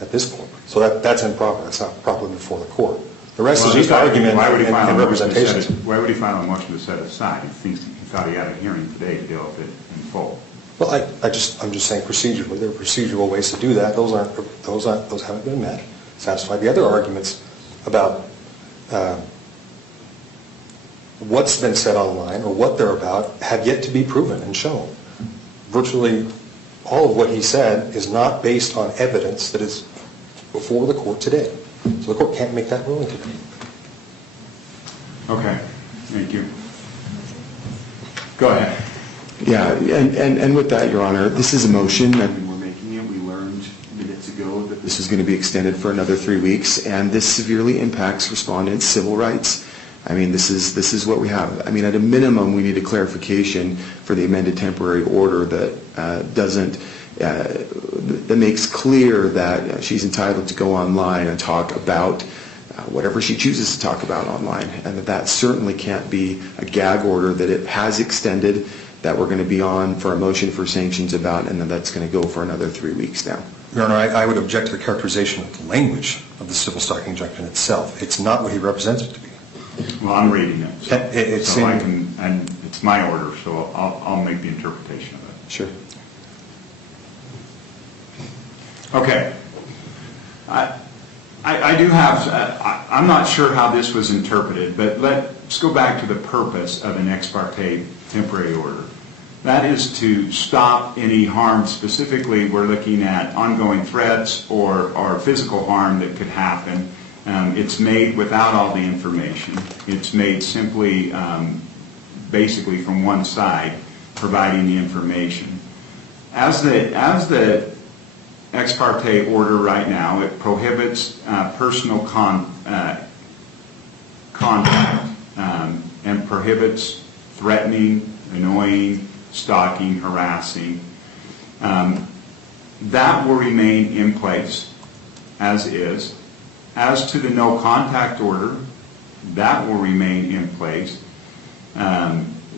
at this point. So that's improper. That's not properly before the court. The rest is just argument and representations. Why would he file a motion to set it aside? He thought he had a hearing today to deal with it in full. Well, I'm just saying procedurally. There are procedural ways to do that. Those haven't been met. Satisfied. The other arguments about what's been said online or what they're about have yet to be proven and shown. Virtually all of what he said is not based on evidence that is before the court today. So the court can't make that ruling today. Okay. Thank you. Go ahead. Yeah, and with that, Your Honor, this is a motion. I mean, we're making it. We learned minutes ago that this is going to be extended for another 3 weeks, and this severely impacts respondents' civil rights. I mean, this is what we have. I mean, at a minimum, we need a clarification for the amended temporary order that that makes clear that she's entitled to go online and talk about whatever she chooses to talk about online, and that certainly can't be a gag order that it has extended, that we're going to be on for a motion for sanctions about, and then that's going to go for another 3 weeks now. Your Honor, I would object to the characterization of the language of the civil stalking injunction itself. It's not what he represents it to be. Well, I'm reading it, and it's my order, so I'll make the interpretation of it. Sure. Okay. I do have, I'm not sure how this was interpreted, but let's go back to the purpose of an ex parte temporary order. That is to stop any harm. Specifically, we're looking at ongoing threats or physical harm that could happen. It's made without all the information. It's made simply, basically from one side, providing the information. As the ex parte order right now, it prohibits personal prohibits threatening, annoying, stalking, harassing. That will remain in place as is. As to the no contact order, that will remain in place.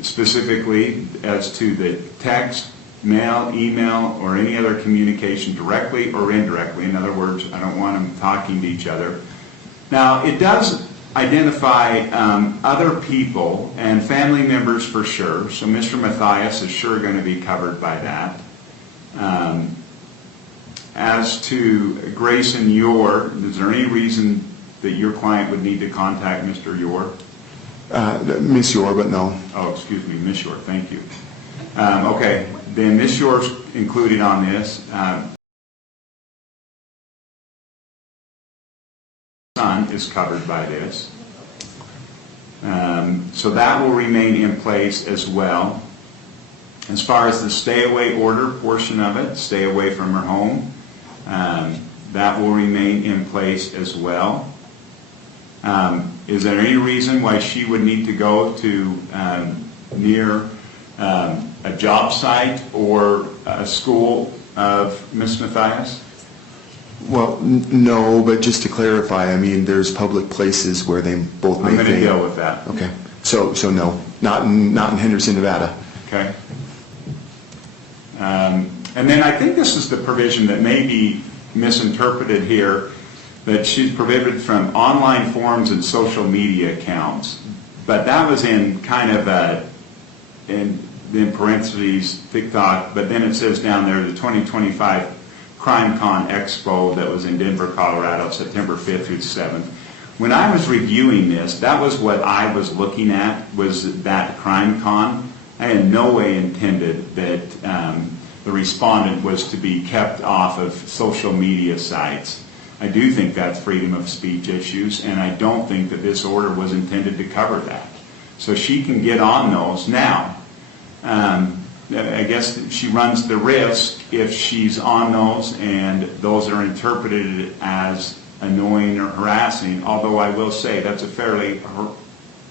Specifically as to the text, mail, email, or any other communication directly or indirectly. In other words, I don't want them talking to each other. Now, it does identify other people and family members for sure. So Mr. Matthias is sure going to be covered by that. As to Grayson Yore, is there any reason that your client would need to contact Mr. Yore? Miss Yore, but no. Oh, excuse me, Miss Yore, thank you. Okay, then Miss Yore's included on this. Son is covered by this. So that will remain in place as well. As far as the stay away order portion of it, stay away from her home, that will remain in place as well. Is there any reason why she would need to go to near a job site or a school of Miss Matthias? Well, no, but just to clarify, I mean, there's public places where they both may I'm going to think. deal with that. Okay, so no, not in Henderson, Nevada. Okay. And then I think this is the provision that may be misinterpreted here, that she's prohibited from online forums and social media accounts. But that was in kind of in parentheses, TikTok, but then it says down there the 2025 CrimeCon Expo that was in Denver, Colorado, September 5th through 7th. When I was reviewing this, that was what I was looking at, was that CrimeCon. I in no way intended that the respondent was to be kept off of social media sites. I do think that's freedom of speech issues, and I don't think that this order was intended to cover that. So she can get on those now. I guess she runs the risk if she's on those and those are interpreted as annoying or harassing, although I will say that's a fairly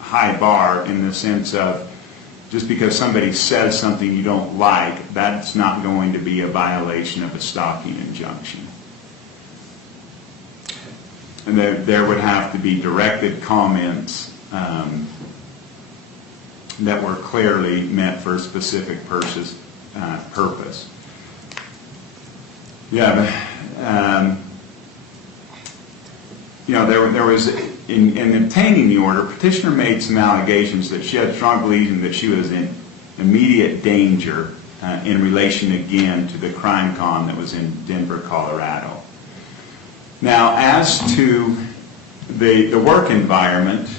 high bar in the sense of just because somebody says something you don't like, that's not going to be a violation of a stalking injunction. And there would have to be directed comments that were clearly meant for a specific purpose. Yeah, there was, in obtaining the order, petitioner made some allegations that she had strong belief that she was in immediate danger in relation again to the CrimeCon that was in Denver, Colorado. Now, as to the work environment,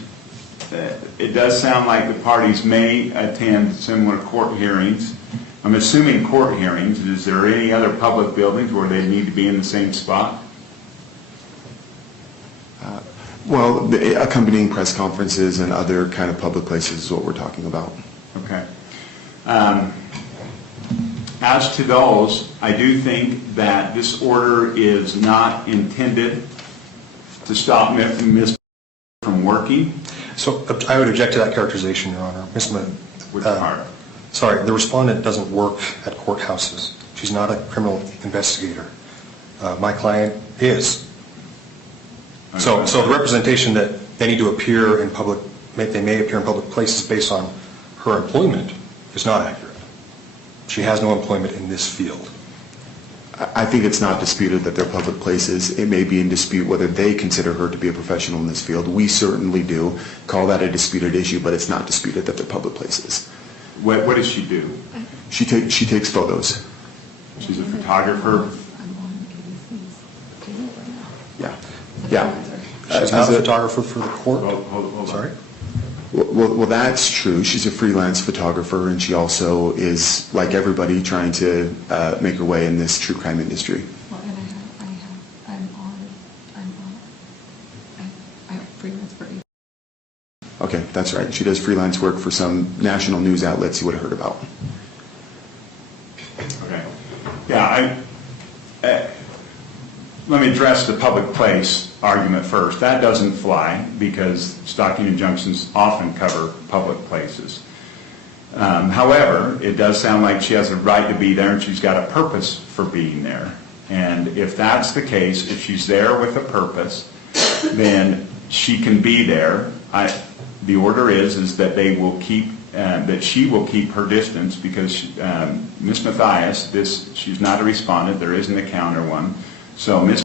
it does sound like the parties may attend similar court hearings. I'm assuming court hearings. Is there any other public buildings where they need to be in the same spot? Well, the accompanying press conferences and other kind of public places is what we're talking about. Okay. As to those, I do think that this order is not intended to stop Ms. from working. So I would object to that characterization, Your Honor. Which part? Sorry, the respondent doesn't work at courthouses. She's not a criminal investigator. My client is. So the representation that they need to appear in public, they may appear in public places based on her employment is not accurate. She has no employment in this field. I think it's not disputed that they're public places. It may be in dispute whether they consider her to be a professional in this field. We certainly do call that a disputed issue, but it's not disputed that they're public places. What does she do? She takes photos. She's a photographer. Yeah. She's not a photographer for the court? Hold on. Sorry? Well, that's true. She's a freelance photographer, and she also is, like everybody, trying to make her way in this true crime industry. Well, and I have freelance for you. Okay, that's right. She does freelance work for some national news outlets you would have heard about. Okay. Yeah, let me address the public place argument first. That doesn't fly because stalking injunctions often cover public places. However, it does sound like she has a right to be there and she's got a purpose for being there. And if that's the case, if she's there with a purpose, then she can be there. The order is that they will keep, that she will keep her distance because Ms. Mathias, she's not a respondent, there isn't a counter one. So Ms.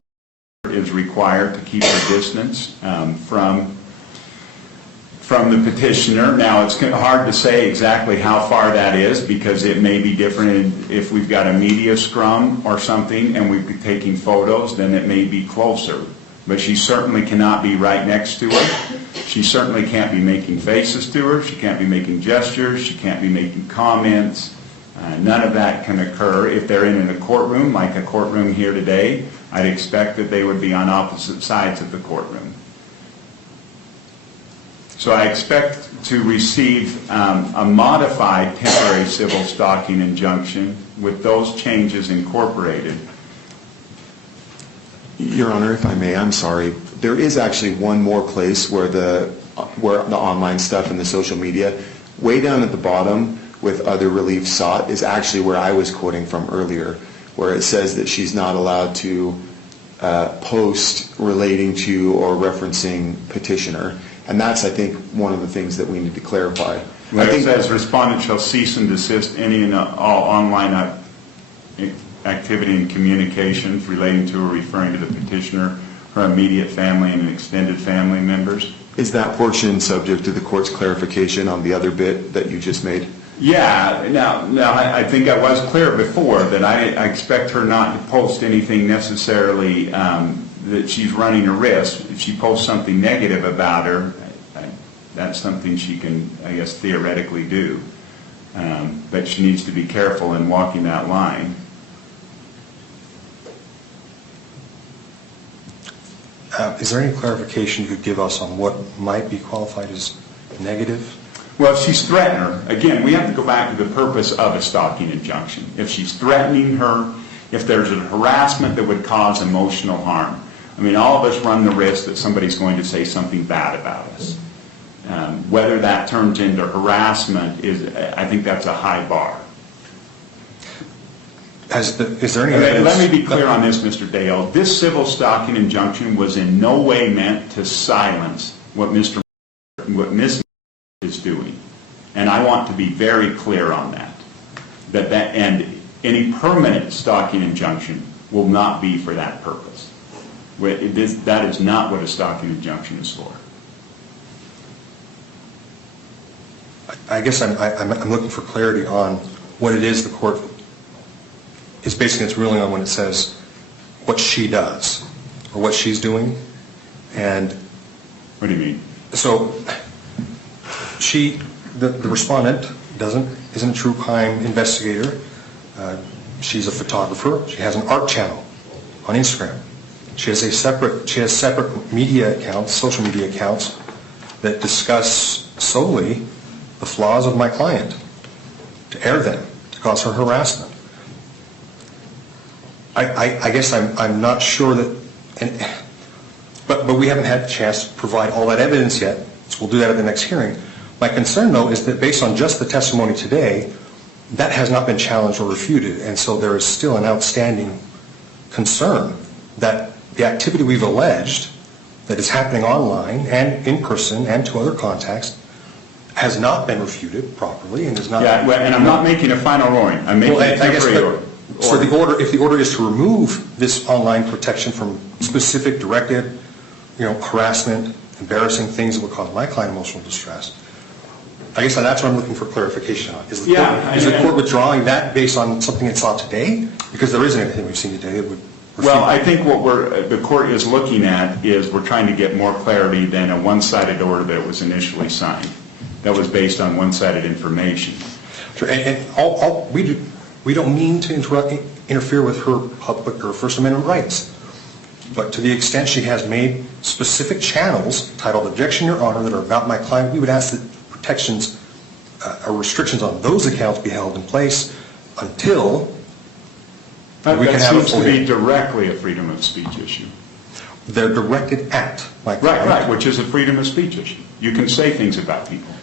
is required to keep her distance from the petitioner. Now, it's hard to say exactly how far that is because it may be different if we've got a media scrum or something and we've been taking photos, then it may be closer. But she certainly cannot be right next to her. She certainly can't be making faces to her. She can't be making gestures. She can't be making comments. None of that can occur. If they're in a courtroom, like a courtroom here today, I'd expect that they would be on opposite sides of the courtroom. So I expect to receive a modified temporary civil stalking injunction with those changes incorporated. Your Honor, if I may, I'm sorry. There is actually one more place where the online stuff and the social media, way down at the bottom with other relief sought, is actually where I was quoting from earlier, where it says that she's not allowed to post relating to or referencing petitioner. And that's, I think, one of the things that we need to clarify. Where it says respondent shall cease and desist any and all online activity and communications relating to or referring to the petitioner, her immediate family and extended family members. Is that portion subject to the court's clarification on the other bit that you just made? Yeah. Now I think I was clear before that I expect her not to post anything necessarily that she's running a risk. If she posts something negative about her, that's something she can, I guess, theoretically do. But she needs to be careful in walking that line. Is there any clarification you could give us on what might be qualified as negative? Well, if she's threatening her, again, we have to go back to the purpose of a stalking injunction. If she's threatening her, if there's a harassment that would cause emotional harm. I mean, all of us run the risk that somebody's going to say something bad about us. Whether that turns into harassment I think that's a high bar. Is there any evidence? Let me be clear on this, Mr. Dale. This civil stalking injunction was in no way meant to silence what Ms. is doing. And I want to be very clear on that. And any permanent stalking injunction will not be for that purpose. That is not what a stalking injunction is for. I guess I'm looking for clarity on what it is the court is basing its ruling on when it says what she does or what she's doing. And what do you mean? So the respondent isn't a true crime investigator. She's a photographer. She has an art channel on Instagram. She has separate media accounts, social media accounts that discuss solely the flaws of my client, to air them, to cause her harassment. I guess I'm not sure that, but we haven't had a chance to provide all that evidence yet, so we'll do that at the next hearing. My concern, though, is that based on just the testimony today, that has not been challenged or refuted, and so there is still an outstanding concern that the activity we've alleged that is happening online and in person and to other contacts has not been refuted properly and is not. Yeah, and I'm not making a final ruling. I'm making a temporary order. So if the order is to remove this online protection from specific directed, harassment, embarrassing things that would cause my client emotional distress, I guess that's what I'm looking for clarification on. Is the court withdrawing that based on something it saw today? Because there isn't anything we've seen today that would refute. Well, I think what the court is looking at is we're trying to get more clarity than a one-sided order that was initially signed. That was based on one-sided information. Sure, and we don't mean to interfere with her public or First Amendment rights. But to the extent she has made specific channels titled Objection, Your Honor, that are about my client, we would ask that protections or restrictions on those accounts be held in place until That seems to be directly a freedom of speech issue. They're directed at my client. Right, which is a freedom of speech issue. You can say things about people.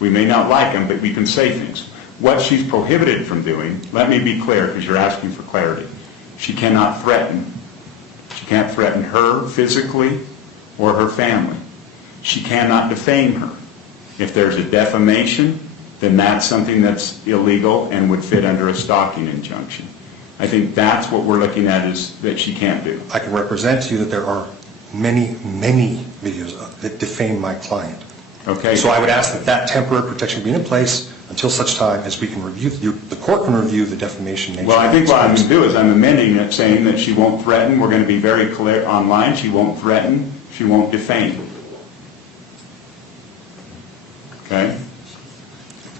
We may not like them, but we can say things. What she's prohibited from doing, let me be clear because you're asking for clarity, she cannot threaten. She can't threaten her physically or her family. She cannot defame her. If there's a defamation, then that's something that's illegal and would fit under a stalking injunction. I think that's what we're looking at is that she can't do. I can represent to you that there are many, many videos that defame my client. Okay. So I would ask that that temporary protection be in place until such time as we can review, the court can review the defamation nature. Well, I think what I'm going to do is I'm amending it, saying that she won't threaten. We're going to be very clear online. She won't threaten. She won't defame. Okay?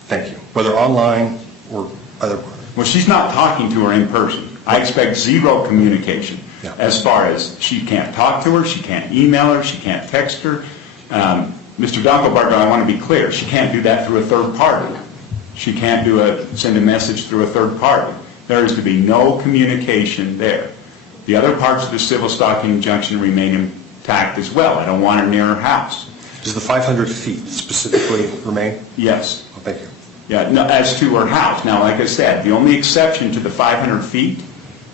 Thank you. Whether online or other. Well, she's not talking to her in person. I expect zero communication as far as she can't talk to her, she can't email her, she can't text her. Mr. Dunkelberger, I want to be clear, she can't do that through a third party. She can't send a message through a third party. There is to be no communication there. The other parts of the civil stalking injunction remain intact as well. I don't want her near her house. Does the 500 feet specifically remain? Yes. Oh, thank you. Yeah, no, as to her house. Now, like I said, the only exception to the 500 feet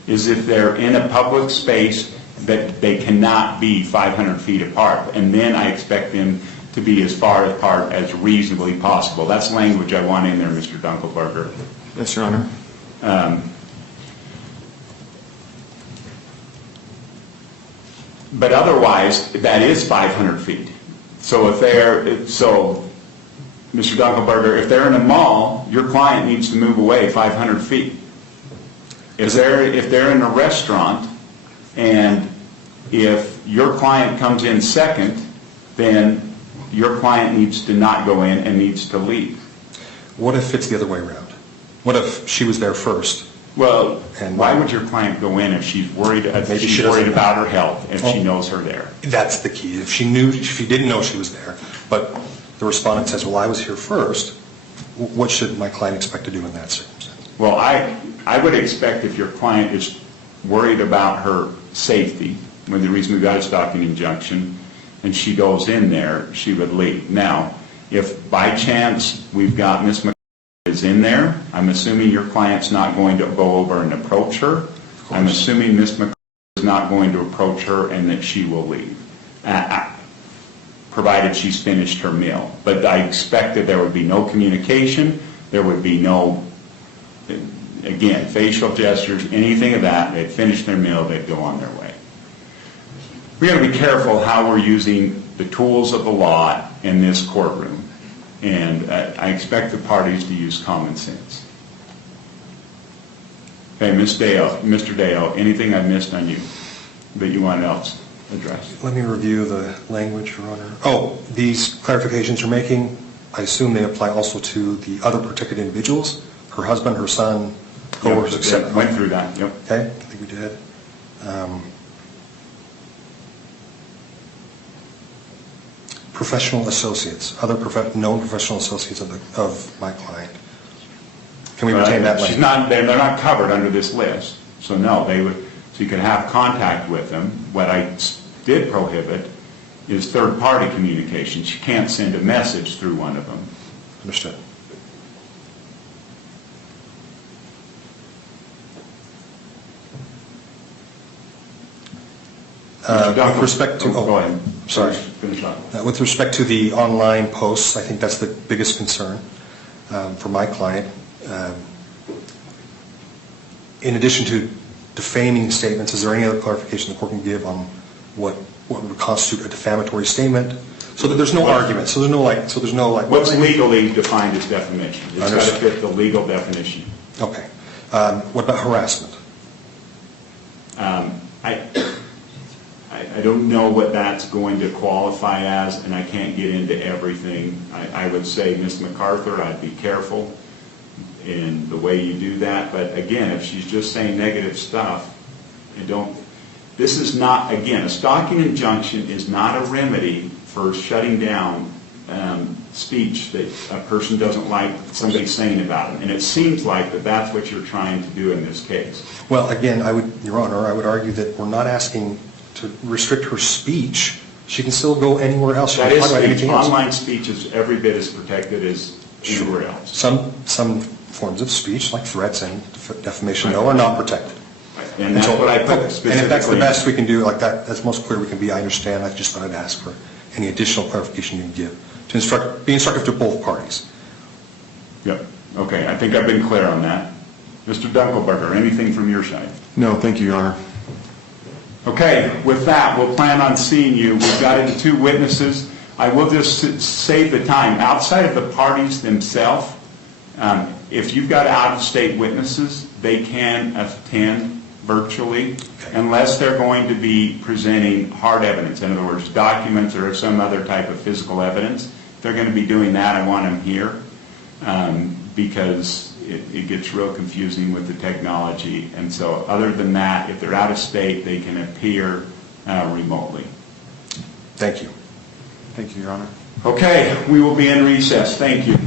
is if they're in a public space that they cannot be 500 feet apart. And then I expect them to be as far apart as reasonably possible. That's language I want in there, Mr. Dunkelberger. Yes, Your Honor. But otherwise, that is 500 feet. So Mr. Dunkelberger, if they're in a mall, your client needs to move away 500 feet. If they're in a restaurant and if your client comes in second, then your client needs to not go in and needs to leave. What if it's the other way around? What if she was there first? Well, why would your client go in if she's worried, about her health, if she knows her there? That's the key. If she didn't know she was there, but the respondent says, well, I was here first, what should my client expect to do in that circumstance? Well, I would expect if your client is worried about her safety, when the reason we got a stalking injunction, and she goes in there, she would leave. Now, if by chance we've got Ms. McCarthy is in there, I'm assuming your client's not going to go over and approach her. I'm assuming Ms. McCarthy is not going to approach her and that she will leave, provided she's finished her meal. But I expect that there would be no communication, there would be no, again, facial gestures, anything of that. They'd finish their meal, they'd go on their way. We've got to be careful how we're using the tools of the law in this courtroom. And I expect the parties to use common sense. Okay, Mr. Dale, anything I missed on you that you want else addressed? Let me review the language, Your Honor. Oh, these clarifications you're making, I assume they apply also to the other protected individuals, her husband, her son, co-workers, etc. Went through that, yep. Okay, I think we did. Professional associates, other known professional associates of my client. Can we retain that language? They're not covered under this list, so no, so you can have contact with them. What I did prohibit is third-party communications. You can't send a message through one of them. Understood. With respect to, go ahead. Sorry. Finish on. With respect to the online posts, I think that's the biggest concern for my client. In addition to defaming statements, is there any other clarification the court can give on what would constitute a defamatory statement, so that there's no argument, so there's no like. What's legally defined as defamation? It's got to fit the legal definition. Okay. What about harassment? I don't know what that's going to qualify as, and I can't get into everything. I would say, Ms. MacArthur, I'd be careful in the way you do that. But again, if she's just saying negative stuff, this is not, again, a stalking injunction is not a remedy for shutting down speech that a person doesn't like somebody saying about them. And it seems like that's what you're trying to do in this case. Well, again, Your Honor, I would argue that we're not asking to restrict her speech. She can still go anywhere else. She That can is talk about speech. anything else. Online speech is every bit as protected as anywhere else. Some forms of speech, like threats and defamation, no, are not protected. And that's what I put specifically. And if that's the best we can do, like that's most clear we can be, I understand. I just thought I'd ask for any additional clarification you can give to be instructive to both parties. Yep. Okay, I think I've been clear on that. Mr. Dunkelberger, anything from your side? No, thank you, Your Honor. Okay, with that, we'll plan on seeing you. We've got into 2 witnesses. I will just save the time. Outside of the parties themselves, if you've got out-of-state witnesses, they can attend virtually unless they're going to be presenting hard evidence. In other words, documents or some other type of physical evidence. If they're going to be doing that, I want them here because it gets real confusing with the technology. And so other than that, if they're out of state, they can appear remotely. Thank you. Thank you, Your Honor. Okay, we will be in recess. Thank you.